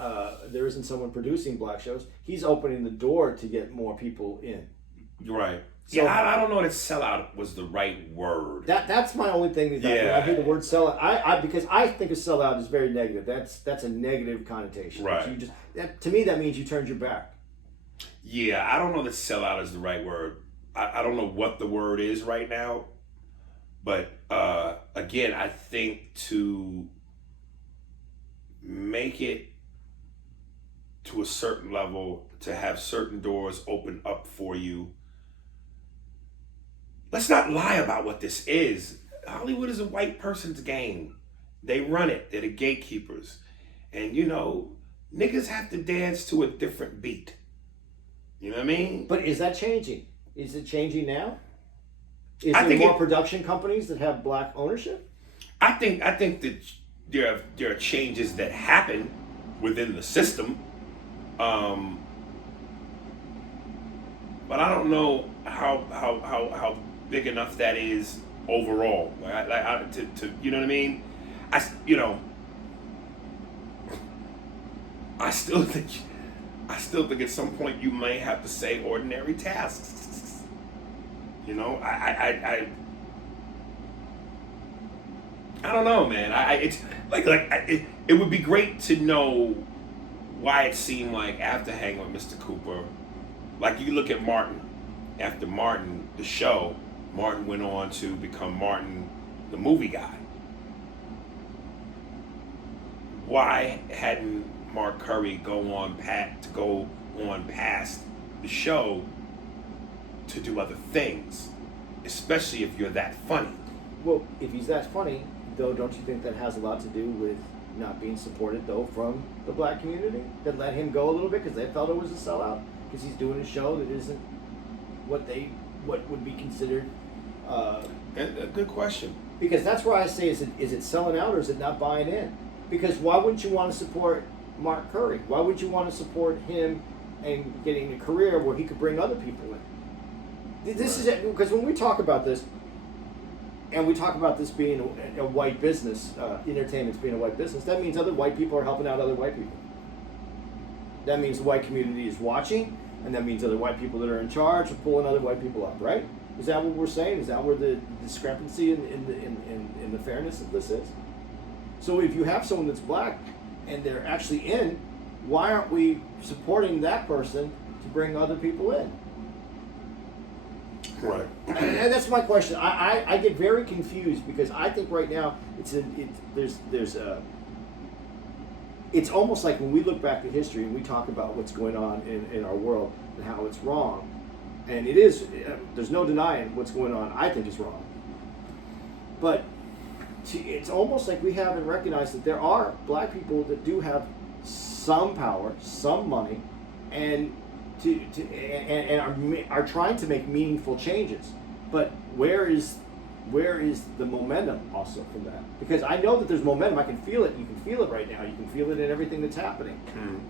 someone producing black shows, he's opening the door to get more people in. Right. So, yeah, I don't know that sellout was the right word. That's my only thing. When I hear the word sellout, because I think a sellout is very negative. That's a negative connotation. Right. To me, that means you turned your back. Yeah, I don't know that sellout is the right word. I don't know what the word is right now. But again, I think to make it to a certain level, to have certain doors open up for you, let's not lie about what this is. Hollywood is a white person's game. They run it. They're the gatekeepers. And, niggas have to dance to a different beat. You know what I mean? But is that changing? Is it changing now? Is I there think more production companies that have black ownership? I think that there are changes that happen within the system. But I don't know how big enough that is overall. To you know what I mean? I still think at some point you may have to say ordinary tasks. I don't know, man. It's it would be great to know why it seemed like after hanging with Mr. Cooper, like you look at Martin. After Martin, the show, Martin went on to become Martin, the movie guy. Why hadn't Mark Curry go on past the show to do other things, especially if you're that funny? Well, if he's that funny, though, don't you think that has a lot to do with not being supported, though, from the black community? That let him go a little bit because they felt it was a sellout? Because he's doing a show that isn't what would be considered... A good question. Because that's where I say, is it selling out or is it not buying in? Because why wouldn't you want to support Mark Curry? Why would you want to support him and getting a career where he could bring other people in? This is it, because when we talk about this, and we talk about this being a white business, entertainment's being a white business, that means other white people are helping out other white people. That means the white community is watching, and that means other white people that are in charge are pulling other white people up, right? Is that what we're saying? Is that where the discrepancy in the fairness of this is? So if you have someone that's black and they're actually in, why aren't we supporting that person to bring other people in? Right. And that's my question. I get very confused because I think right now it's almost like when we look back at history and we talk about what's going on in our world and how it's wrong, and it is, there's no denying what's going on, I think is wrong. But it's almost like we haven't recognized that there are black people that do have some power, some money, and are trying to make meaningful changes. But where is the momentum also from that? Because I know that there's momentum. I can feel it. You can feel it right now. You can feel it in everything that's happening.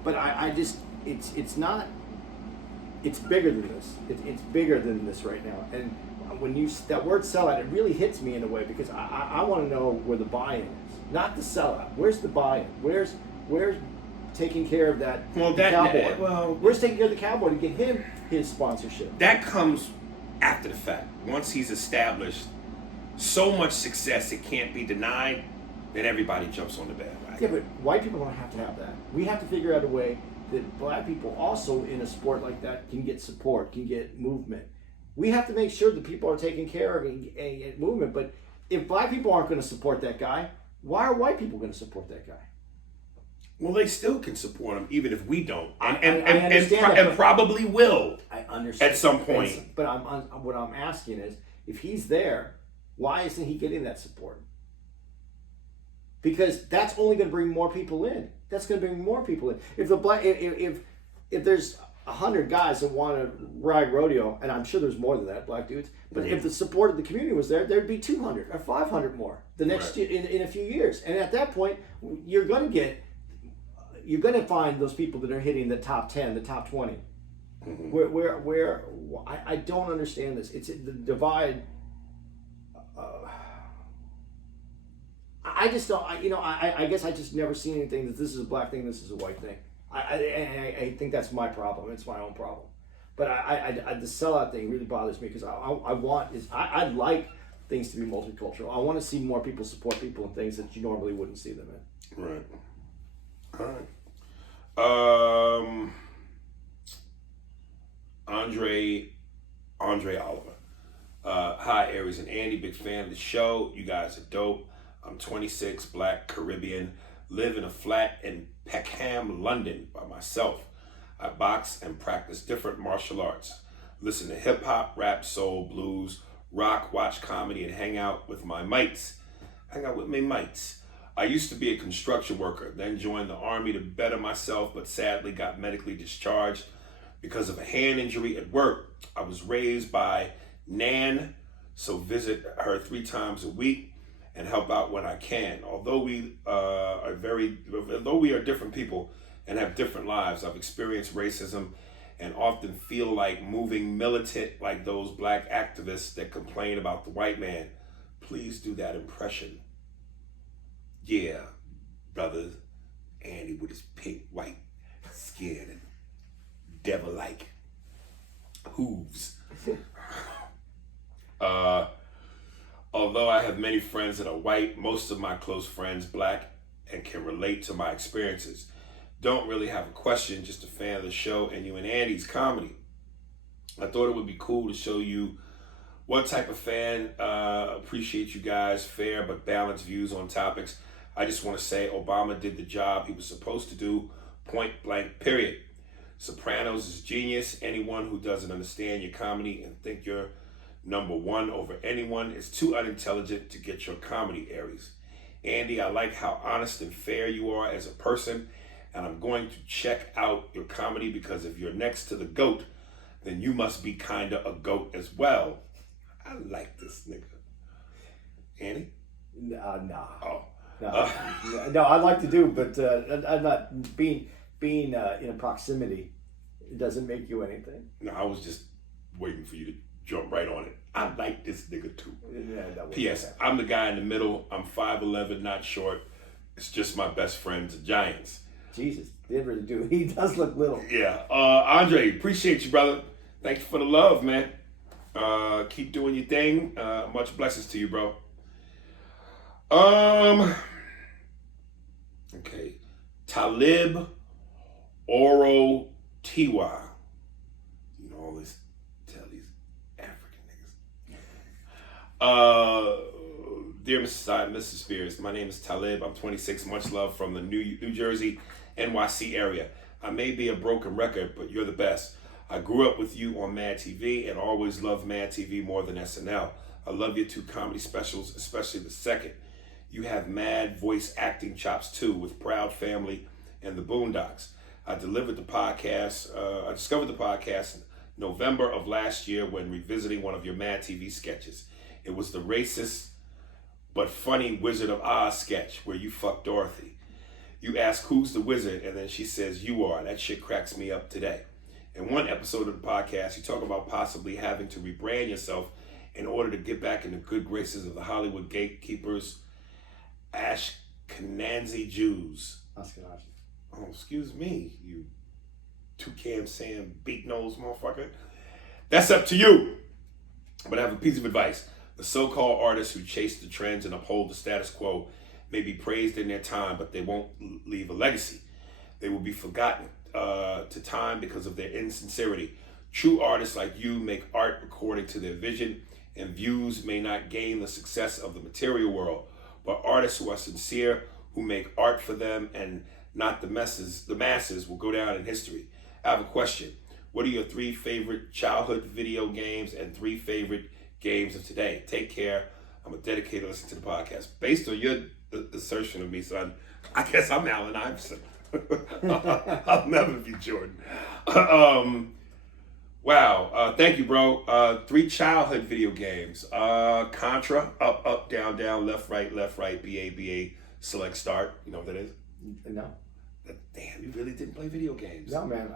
But I just it's not. It's bigger than this. It's bigger than this right now. And when that word sellout, it really hits me in a way because I want to know where the buy-in is, not the sellout. Where's the buy-in? Where's taking care of that Well, cowboy. well, Where's taking care of the cowboy to get him his sponsorship? that comes after the fact. Once he's established so much success it can't be denied, then everybody jumps on the bandwagon. Yeah, but white people don't have to have that. We have to figure out a way that black people also in a sport like that can get support, can get movement. We have to make sure that people are taken care of and get movement. But if black people aren't going to support that guy, why are white people going to support that guy? Well, they still can support him even if we don't, I understand that, and probably will. I understand at some point. But what I'm asking is, if he's there, why isn't he getting that support? Because that's only going to bring more people in. That's going to bring more people in. If there's 100 guys that want to ride rodeo, and I'm sure there's more than that, black dudes. But if the support of the community was there, there'd be 200 or 500 more the next year, in a few years. And at that point, you're going to find those people that are hitting the top 10, the top 20. Mm-hmm. I don't understand this. It's the divide. I just don't. I guess I just never seen anything that this is a black thing, this is a white thing. I think that's my problem. It's my own problem. But the sellout thing really bothers me because I'd like things to be multicultural. I want to see more people support people in things that you normally wouldn't see them in. Right. All right. Andre Oliver. Hi, Aries and Andy. Big fan of the show. You guys are dope. I'm 26, black, Caribbean. Live in a flat in Peckham, London by myself. I box and practice different martial arts. Listen to hip hop, rap, soul, blues, rock, watch comedy, and hang out with my mates. I used to be a construction worker, then joined the army to better myself, but sadly got medically discharged because of a hand injury at work. I was raised by Nan, so visit her 3 times a week and help out when I can. Although we are different people and have different lives, I've experienced racism and often feel like moving militant like those black activists that complain about the white man. Please do that impression. Yeah, brother Andy with his pink white skin and devil-like hooves. Although I have many friends that are white, most of my close friends black and can relate to my experiences. Don't really have a question, just a fan of the show and you and Andy's comedy. I thought it would be cool to show you what type of fan. Appreciate you guys, fair but balanced views on topics. I just want to say Obama did the job he was supposed to do, point blank, period. Sopranos is genius. Anyone who doesn't understand your comedy and think you're number one over anyone is too unintelligent to get your comedy, Aries. Andy, I like how honest and fair you are as a person, and I'm going to check out your comedy because if you're next to the GOAT, then you must be kinda a GOAT as well. I like this nigga. Andy? Nah. Oh. No, I'd like to do, but I'm not being in a proximity. It doesn't make you anything. No, I was just waiting for you to jump right on it. I like this nigga too. Yeah, P.S. I'm the guy in the middle. I'm 5'11", not short. It's just my best friend's Giants. Jesus, did really do. He does look little. Yeah. Andre, appreciate you, brother. Thank you for the love, man. Keep doing your thing. Much blessings to you, bro. Okay. Talib Oro Tiwa. You know all this. Tell these African niggas. Dear Mrs. Spears, my name is Talib. I'm 26. Much love from the New Jersey, NYC area. I may be a broken record, but you're the best. I grew up with you on Mad TV and always loved Mad TV more than SNL. I love your 2 comedy specials, especially the second. You have mad voice acting chops too, with Proud Family and the Boondocks. I discovered the podcast in November of last year when revisiting one of your Mad TV sketches. It was the racist but funny Wizard of Oz sketch where you fuck Dorothy. You ask who's the wizard, and then she says you are. That shit cracks me up today. In one episode of the podcast, you talk about possibly having to rebrand yourself in order to get back in the good graces of the Hollywood gatekeepers, Ashkenazi Jews. Ashkenazi. Oh, excuse me, you toucan Sam beat nose motherfucker. That's up to you. But I have a piece of advice. The so-called artists who chase the trends and uphold the status quo may be praised in their time, but they won't leave a legacy. They will be forgotten to time because of their insincerity. True artists like you make art according to their vision, and views may not gain the success of the material world, but artists who are sincere, who make art for them and not the masses will go down in history. I have a question. What are your 3 favorite childhood video games and 3 favorite games of today? Take care. I'm a dedicated listener to the podcast. Based on your assertion of me, son, I guess I'm Allen Iverson. I'll never be Jordan. Wow. Thank you, bro. 3 childhood video games. Contra, up, down, left, right, BA, select, start. You know what that is? No. Damn, you really didn't play video games. No, man.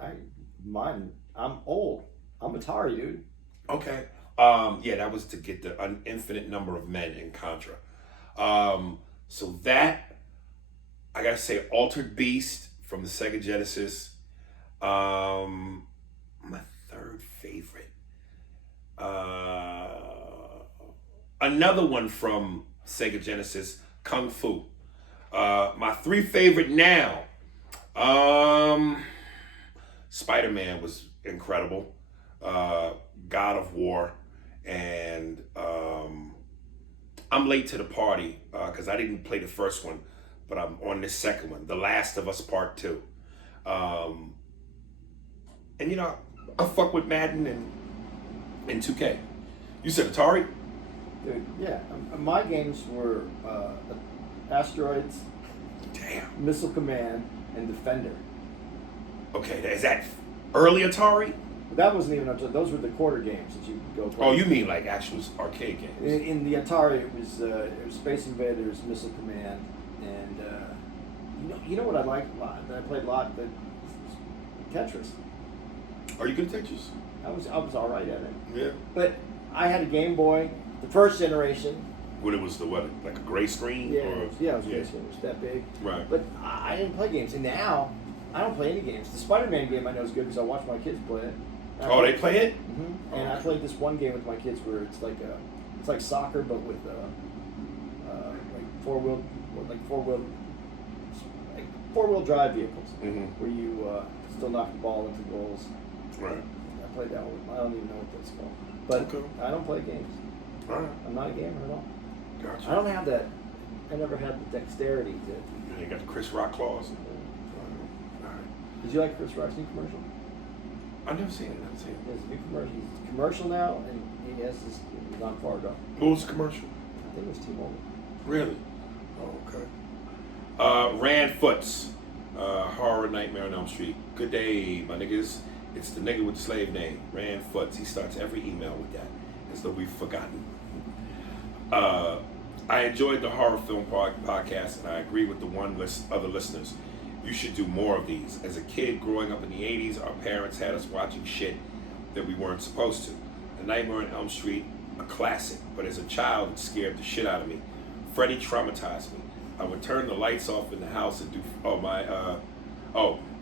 I'm old. I'm Atari, dude. Okay. Yeah, that was to get the infinite number of men in Contra. So that, I gotta say, Altered Beast from the Sega Genesis. My 3rd favorite. Another one from Sega Genesis, Kung Fu. My 3 favorite now. Spider-Man was incredible. God of War. And I'm late to the party because I didn't play the first one, but I'm on this second one, The Last of Us Part 2. And you know, I fuck with Madden and 2K. You said Atari? Dude, yeah. My games were Asteroids, Damn. Missile Command, and Defender. Okay, is that early Atari? But that wasn't even up to, those were the quarter games that you could go play. Oh, you mean like actual arcade games? In the Atari, it was Space Invaders, Missile Command, and you know what I liked a lot, that I played a lot, but Tetris. Are you good at Tetris? I was all right at it. Yeah. But I had a Game Boy, the first generation. When it was the what, like a gray screen? Yeah, or? it was great. It was that big. Right. But I didn't play games, and now I don't play any games. The Spider-Man game I know is good because I watch my kids play it. Oh, they play it? Mm-hmm. And I played this one game with my kids where it's like soccer but with four wheel drive vehicles where you still knock the ball into goals. Right. I played that one. I don't even know what that's called. But Okay. I don't play games. All right. I'm not a gamer at all. Gotcha. I don't have that. I never had the dexterity to. You got the Chris Rock claws. All right. Did you like Chris Rock's new commercial? I've never seen it. I've seen it. There's a new commercial. He's a commercial now, and he has this not far ago. What was the commercial? I think it was T-Mobile. Really? Oh, okay. Rand Foots, Horror Nightmare on Elm Street. Good day, my niggas. It's the nigga with the slave name, Rand Foots. He starts every email with that, as though we've forgotten. I enjoyed the horror film podcast, and I agree with the other listeners. You should do more of these. As a kid growing up in the 80s, our parents had us watching shit that we weren't supposed to. A Nightmare on Elm Street, a classic, but as a child, it scared the shit out of me. Freddy traumatized me. I would turn the lights off in the house and do,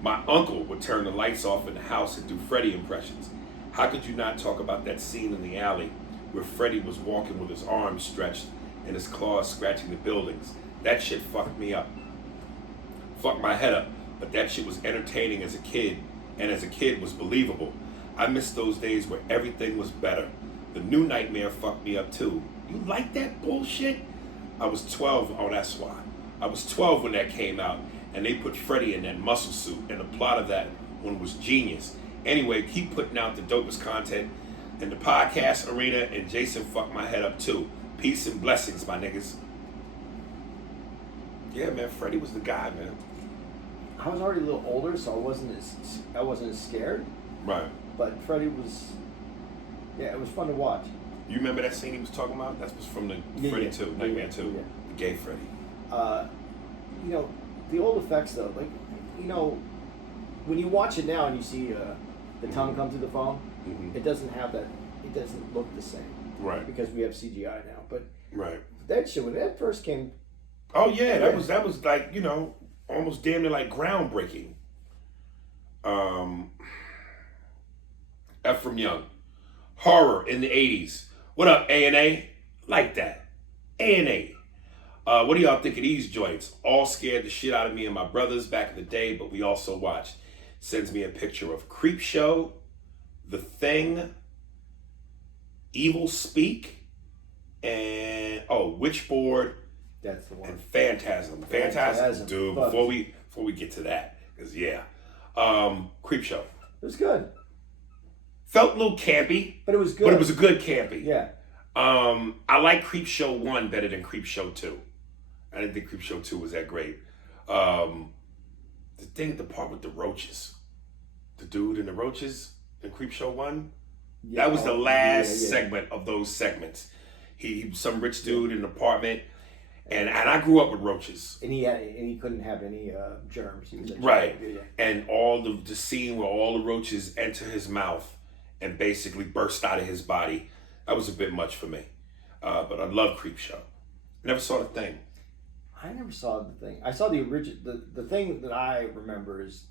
my uncle would turn the lights off in the house and do Freddy impressions. How could you not talk about that scene in the alley where Freddy was walking with his arms stretched and his claws scratching the buildings? That shit fucked me up. Fucked my head up, but that shit was entertaining as a kid, and as a kid was believable. I miss those days where everything was better. The new Nightmare fucked me up too. You like that bullshit? I was 12, oh that's why. I was 12 when that came out, and they put Freddy in that muscle suit, and the plot of that one was genius. Anyway, keep putting out the dopest content in the podcast arena, and Jason fucked my head up too. Peace and blessings, my niggas. Yeah, man, Freddy was the guy, man. I was already a little older, so I wasn't as scared. Right. But Freddy was, it was fun to watch. You remember that scene he was talking about? That was from the Freddy 2, Nightmare 2, the gay Freddy. The old effects though, like, when you watch it now and you see the tongue come through the phone, it doesn't have that. It doesn't look the same. Right. Because we have CGI now, but right. that shit when that first came. Oh yeah, that was like almost damn near like groundbreaking. Ephraim Young, horror in the 80s. What up, A&A? Like that. A&A. What do y'all think of these joints? All scared the shit out of me and my brothers back in the day, but we also watched. Sends me a picture of Creep Show, The Thing, Evil Speak, and Witchboard, That's the one. and Phantasm. Phantasm, dude. Fuck. Before we get to that, because Creep Show It was good, felt a little campy, but it was good. but it was a good campy. Yeah. I like Creep Show 1 better than Creep Show 2. I didn't think Creep Show 2 was that great. The part with the roaches, the dude and the roaches in Creep Show 1. Yeah, That was the last yeah. segment of those segments. He was some rich dude in an apartment, and I grew up with roaches. And he couldn't have any germs. He was a Right. Yeah. And all the scene where all the roaches enter his mouth and basically burst out of his body, that was a bit much for me. But I love Creep Show. Never saw The Thing. I never saw The Thing. I saw the original. The thing that I remember is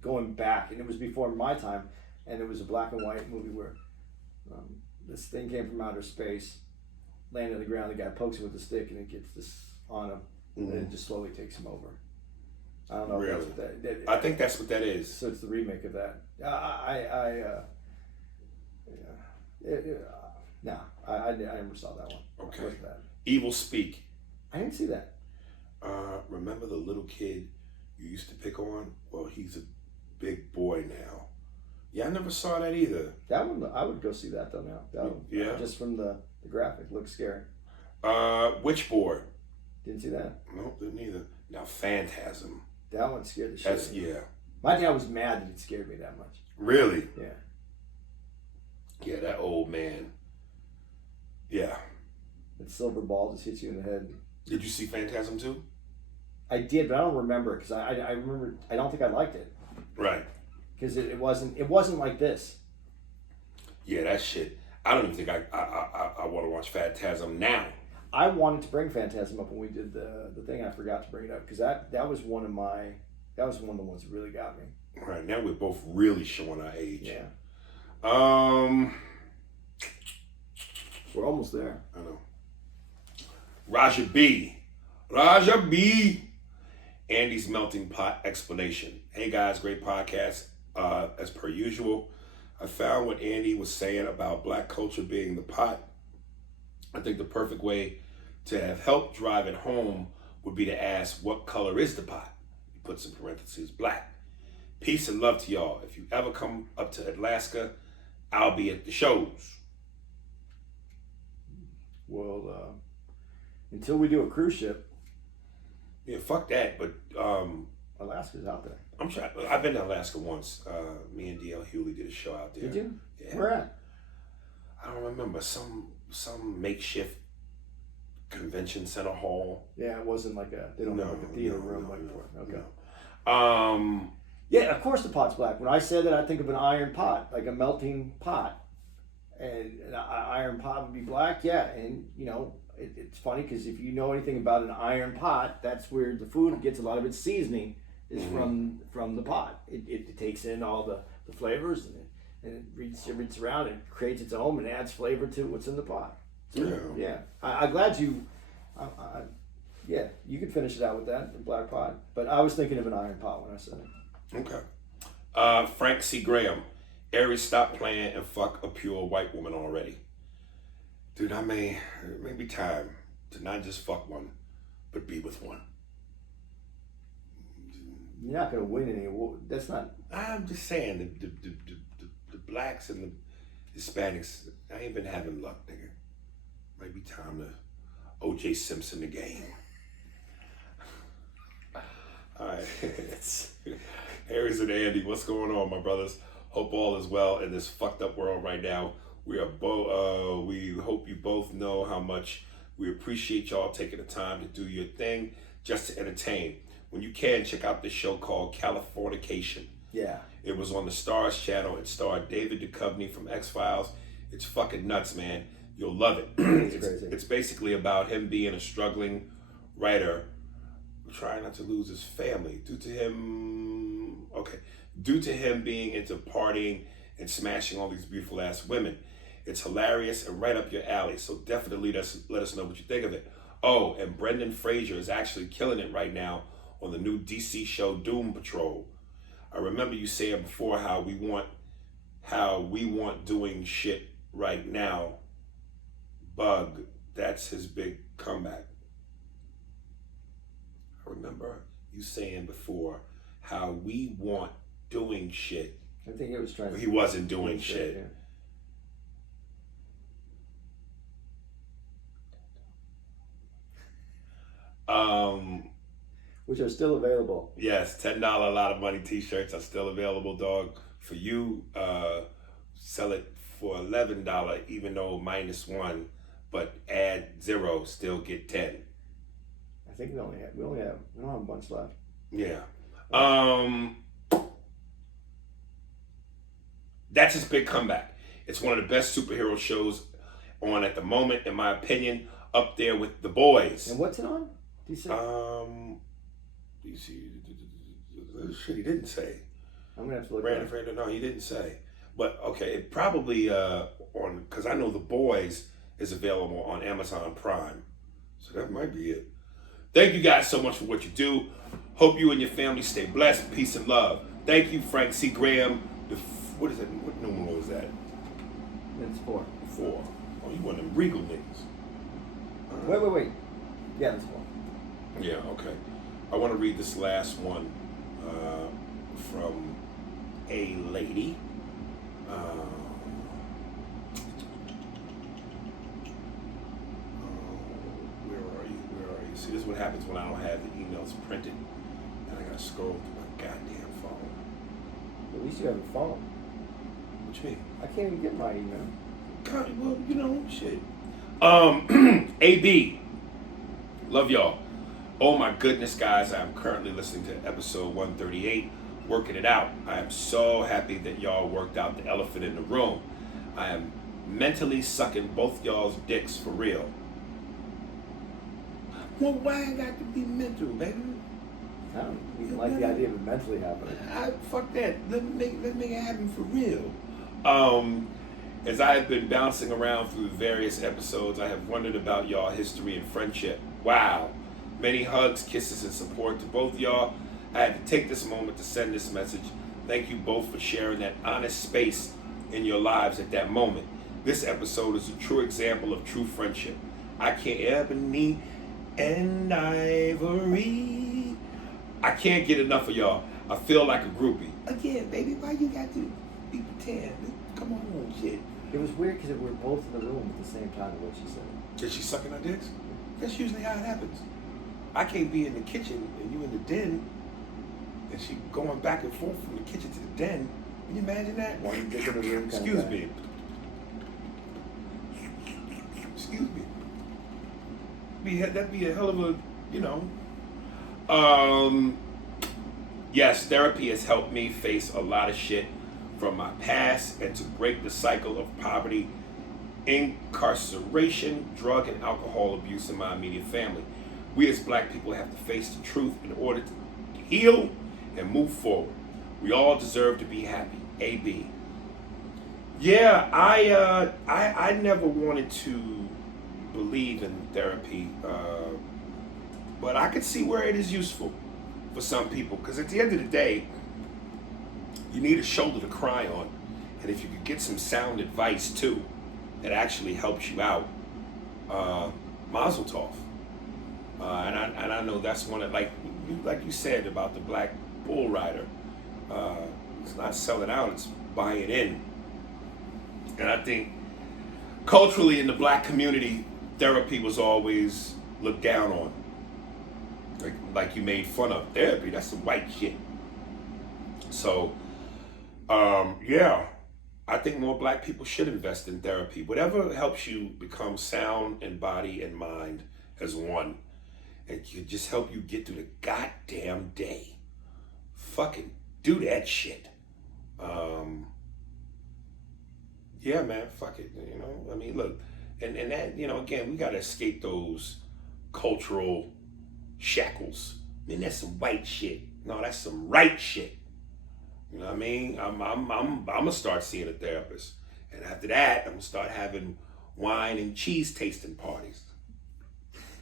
going back, and it was before my time, and it was a black and white movie where this thing came from outer space, landed on the ground. The guy pokes him with a stick, and it gets this on him, and it just slowly takes him over. I don't know. Really? If that's what that. I think that's what that is. So it's the remake of that. I never saw that one. Okay. It wasn't bad. Evil Speak. I didn't see that. Remember the little kid you used to pick on? Well, he's a big boy now. Yeah, I never saw that either. That one, I would go see that though now. That one, Yeah. Just from the graphic, looks scary. Witchboard. Didn't see that. Nope, didn't either. Now Phantasm. That one scared the shit. That's out of me. yeah. My dad was mad that it scared me that much. Really? Yeah. Yeah, that old man. Yeah. That silver ball just hits you in the head. Did you see Phantasm too? I did, but I don't remember it because I remember. I don't think I liked it Right. because it wasn't like this. Yeah, that shit. I don't even think I want to watch Phantasm now. I wanted to bring Phantasm up when we did the thing. I forgot to bring it up because that was one of the ones that really got me. Right now we're both really showing our age. Yeah. We're almost there. I know. Raja B. Andy's Melting Pot explanation. Hey guys, great podcast. As per usual, I found what Andy was saying about black culture being the pot. I think the perfect way to have helped drive it home would be to ask, what color is the pot? He puts in parentheses, black. Peace and love to y'all. If you ever come up to Alaska, I'll be at the shows. Well, until we do a cruise ship, Yeah, fuck that. But Alaska's out there. I'm trying. I've been to Alaska once. Me and DL Hewley did a show out there. Did you? Yeah. Where at? I don't remember. Some makeshift convention center hall. Yeah, it wasn't like they don't have like a theater room like before. Okay. Yeah, of course the pot's black. When I said that, I think of an iron pot, like a melting pot, and an iron pot would be black. Yeah, and you know it's funny because if you know anything about an iron pot, that's where the food gets a lot of its seasoning is from the pot. It takes in all the flavors and it reads around and creates its own and adds flavor to what's in the pot. So, yeah. I'm glad you. Yeah, you could finish it out with that, the black pot. But I was thinking of an iron pot when I said it. Okay. Frank C. Graham. Aries, stop playing and fuck a pure white woman already. Dude, it may be time to not just fuck one, but be with one. You're not going to win any. That's not. I'm just saying, the blacks and the Hispanics, I ain't been having luck, nigga. Might be time to O.J. Simpson the game. All right. Aries and Andy, what's going on, my brothers? Hope all is well in this fucked up world right now. We hope you both know how much we appreciate y'all taking the time to do your thing just to entertain. When you can, check out this show called Californication. Yeah. It was on the Stars channel. It starred David Duchovny from X-Files. It's fucking nuts, man. You'll love it. It's crazy. It's basically about him being a struggling writer trying not to lose his family due to him. Okay, due to him being into partying and smashing all these beautiful ass women. It's hilarious and right up your alley. So definitely let us know what you think of it. Oh, and Brendan Fraser is actually killing it right now on the new DC show Doom Patrol. I remember you saying before how we want doing shit right now. Bug, that's his big comeback. I remember you saying before how we want doing shit. I think he was trying. He wasn't doing shit. Yeah. Which are still available. Yes, $10 a lot of money t-shirts are still available, dog. For you, sell it for $11, even though -1, but add 0, still get 10. I think we don't have a bunch left. Yeah. That's his big comeback. It's one of the best superhero shows on at the moment, in my opinion, up there with The Boys. And what's it on? DC? DC. Shit, he didn't say. I'm gonna have to look. Brandon Fraser, no, he didn't say. But okay, it probably on, because I know The Boys is available on Amazon Prime, so that might be it. Thank you guys so much for what you do. Hope you and your family stay blessed. Peace and love. Thank you, Frank C. Graham. What is it? What number was that? It's 4. 4. Oh, you one of them regal niggas. Wait. Yeah, it's 4. Yeah, okay. I want to read this last one from a lady. Where are you? See, this is what happens when I don't have the emails printed and I gotta scroll through my goddamn phone. At least you have a phone. What you mean? I can't even get my email. Well, you know, shit. AB. Love y'all. Oh my goodness, guys, I am currently listening to episode 138, working it out. I am so happy that y'all worked out the elephant in the room. I am mentally sucking both y'all's dicks for real. Well, why I got to be mental, baby? I don't even like the idea of it mentally happening. Fuck that. Let's make it happen for real. As I have been bouncing around through the various episodes, I have wondered about y'all history and friendship. Wow. Many hugs, kisses, and support to both y'all. I had to take this moment to send this message. Thank you both for sharing that honest space in your lives at that moment. This episode is a true example of true friendship. I can't, Ebony and Ivory. I can't get enough of y'all. I feel like a groupie. Again, baby, why you got to be pretend? Come on, shit. It was weird because we were both in the room at the same time, what she said. Is she sucking our dicks? That's usually how it happens. I can't be in the kitchen and you in the den, and she going back and forth from the kitchen to the den. Can you imagine that? One dick in the room. Excuse me. Excuse me. That'd be a hell of a, you know. Yes, therapy has helped me face a lot of shit from my past and to break the cycle of poverty, incarceration, drug and alcohol abuse in my immediate family. We as black people have to face the truth in order to heal and move forward. We all deserve to be happy. AB. Yeah, I never wanted to believe in therapy, but I could see where it is useful for some people, because at the end of the day, you need a shoulder to cry on, and if you could get some sound advice too that actually helps you out, mazel tov. And I know that's one of, like you said about the black bull rider. It's not selling out, it's buying in. And I think culturally in the black community, therapy was always looked down on. Like you made fun of therapy, that's some white shit. So, yeah, I think more black people should invest in therapy. Whatever helps you become sound in body and mind as one. And can just help you get through the goddamn day. Fucking do that shit. Yeah, man, fuck it. You know, I mean, look, and that, you know, again, we gotta escape those cultural shackles Man, that's some white shit. No, that's some right shit. You know what I mean? I'm gonna start seeing a therapist, and after that, I'm gonna start having wine and cheese tasting parties.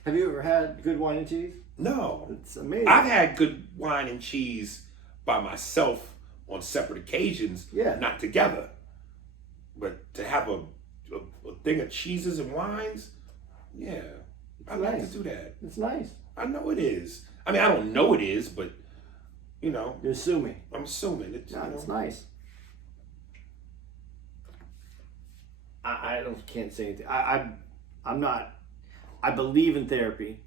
Have you ever had good wine and cheese? No, It's amazing. I've had good wine and cheese by myself on separate occasions, Yeah. not together. But to have a thing of cheeses and wines, yeah, I like nice. to do that. It's nice. I know it is. I mean, I don't know it is, but you know, You're assuming. I'm assuming it's. No, it's nice. I can't say anything. I'm not. I believe in therapy.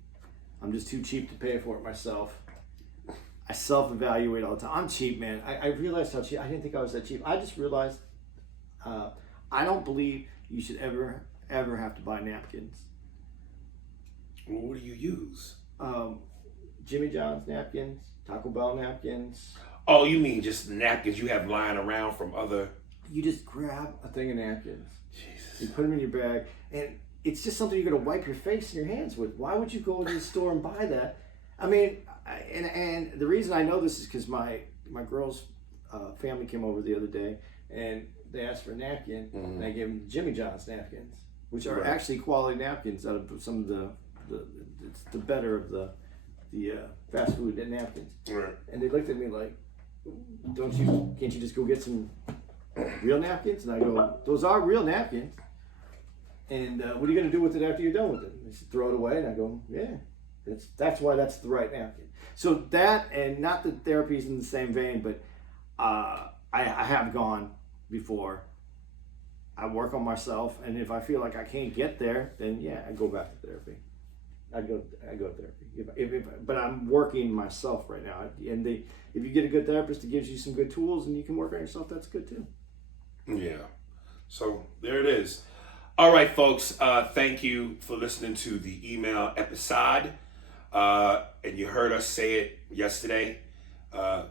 I'm just too cheap to pay for it myself. I self-evaluate all the time. I'm cheap, man. I realized how cheap. I didn't think I was that cheap. I just realized I don't believe you should ever have to buy napkins. Well, what do you use? Jimmy John's napkins, Taco Bell napkins. Oh, you mean just napkins you have lying around from other? You just grab a thing of napkins. Jesus. You put them in your bag, and it's just something you're going to wipe your face and your hands with. Why would you go to the store and buy that? I mean, and the reason I know this is because my girl's family came over the other day, and they asked for a napkin, and I gave them Jimmy John's napkins, which are actually quality napkins out of some of it's the better of the fast food napkins. Right. And they looked at me like, can't you just go get some real napkins? And I go, those are real napkins. And what are you going to do with it after you're done with it? They said, throw it away. And I go, yeah, that's why that's the right napkin. So that, and not that therapy is in the same vein, but I have gone before. I work on myself, and if I feel like I can't get there, then yeah, I go back to therapy. I go to therapy. But I'm working myself right now. And if you get a good therapist that gives you some good tools and you can work on yourself, that's good too. Yeah. So there it is. All right, folks. Thank you for listening to the email episode. And you heard us say it yesterday. A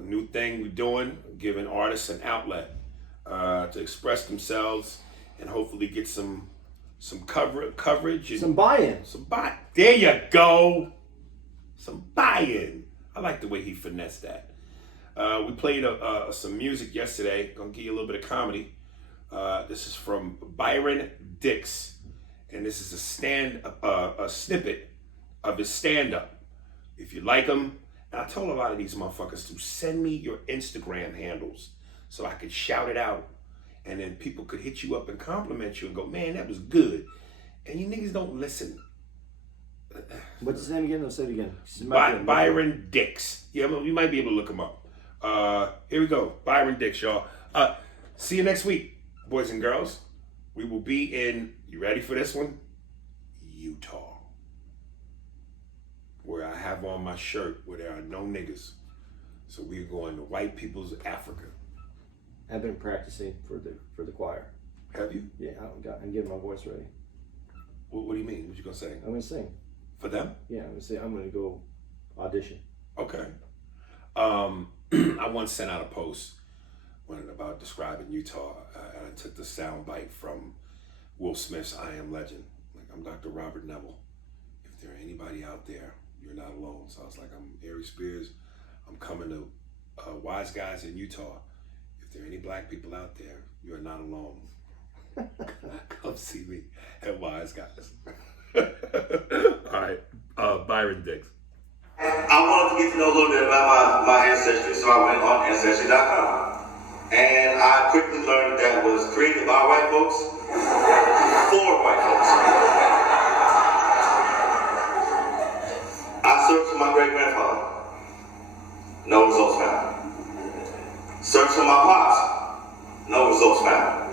new thing we're doing, giving artists an outlet to express themselves and hopefully get some coverage. And some buy-in. There you go. Some buy-in. I like the way he finessed that. We played some music yesterday. Gonna give you a little bit of comedy. This is from Byron Dix, and this is a snippet of his stand-up. If you like him, and I told a lot of these motherfuckers to send me your Instagram handles so I could shout it out, and then people could hit you up and compliment you and go, man, that was good. And you niggas don't listen. What's his name again? I'll say it again. Byron Dix. Yeah, you might be able to look him up. Here we go. Byron Dix, y'all. See you next week, boys and girls. We will be in, you ready for this one? Utah. Where I have on my shirt where there are no niggas. So we're going to white people's Africa. I've been practicing for the choir. Have you? Yeah, I'm getting my voice ready. What do you mean? What you gonna say? I'm gonna sing. For them? Yeah, I'm gonna go audition. Okay. I once sent out a post about describing Utah, and I took the sound bite from Will Smith's "I Am Legend." Like, I'm Dr. Robert Neville. If there anybody out there, you're not alone. So I was like, I'm Ari Spears. I'm coming to Wise Guys in Utah. If there are any black people out there, you are not alone. Come see me at Wise Guys. All right, Byron Dix. I wanted to get to know a little bit about my ancestry, so I went on Ancestry.com. And I quickly learned that was created by white folks, for white folks. I searched for my great-grandfather. No results found. Searched for my pops. No results found.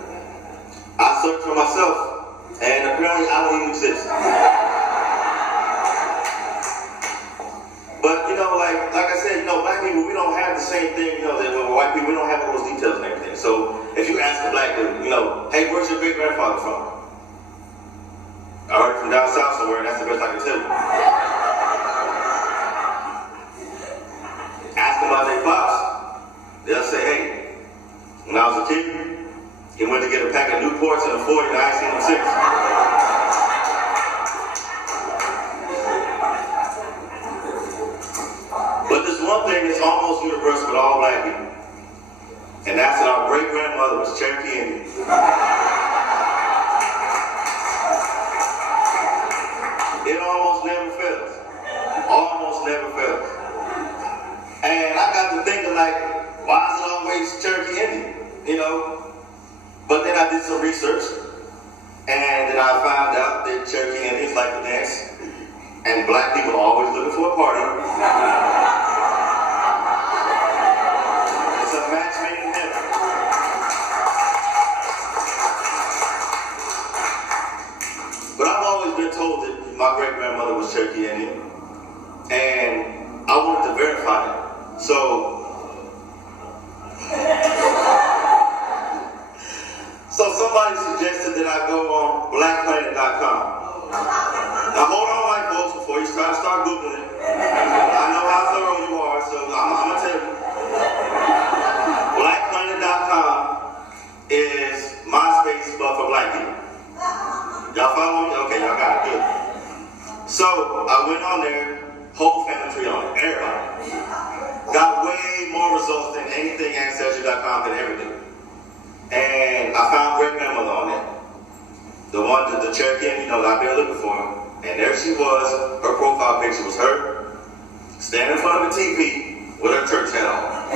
I searched for myself, and apparently I don't even exist. But like I said, black people, we don't have the same thing, that with white people, we don't have all those details and everything. So if you ask a black dude, hey, where's your great grandfather from? I heard from down south somewhere, and that's the best I can tell you. Ask them about their pops. They'll say, hey, when I was a kid, he went to get a pack of Newports and a 40, and I ain't seen him since. one thing that's almost universal with all black people, and that's that our great grandmother was Cherokee Indian. It almost never fails. Almost never fails. And I got to thinking, like, why is it always Cherokee Indian? You know? But then I did some research, and then I found out that Cherokee Indians like to dance, and black people are always looking for a party. It's a match made in heaven. But I've always been told that my great-grandmother was Cherokee Indian, and I wanted to verify it. So somebody suggested that I go on blackplanet.com. Now hold on, white folks, before you try to start Googling it. I know how thorough you are, so I'm going to tell you. Blackplanet.com is MySpace, but for black people. Y'all follow me? Okay, y'all got it. Good. So I went on there, whole family tree on it, everybody. Got way more results than anything Ancestry.com could ever do. And I found great-grandmother on there. The one, the Cherokee Indian, you know, I've been looking for her. And there she was. Her profile picture was her standing in front of a TV with her church hat on.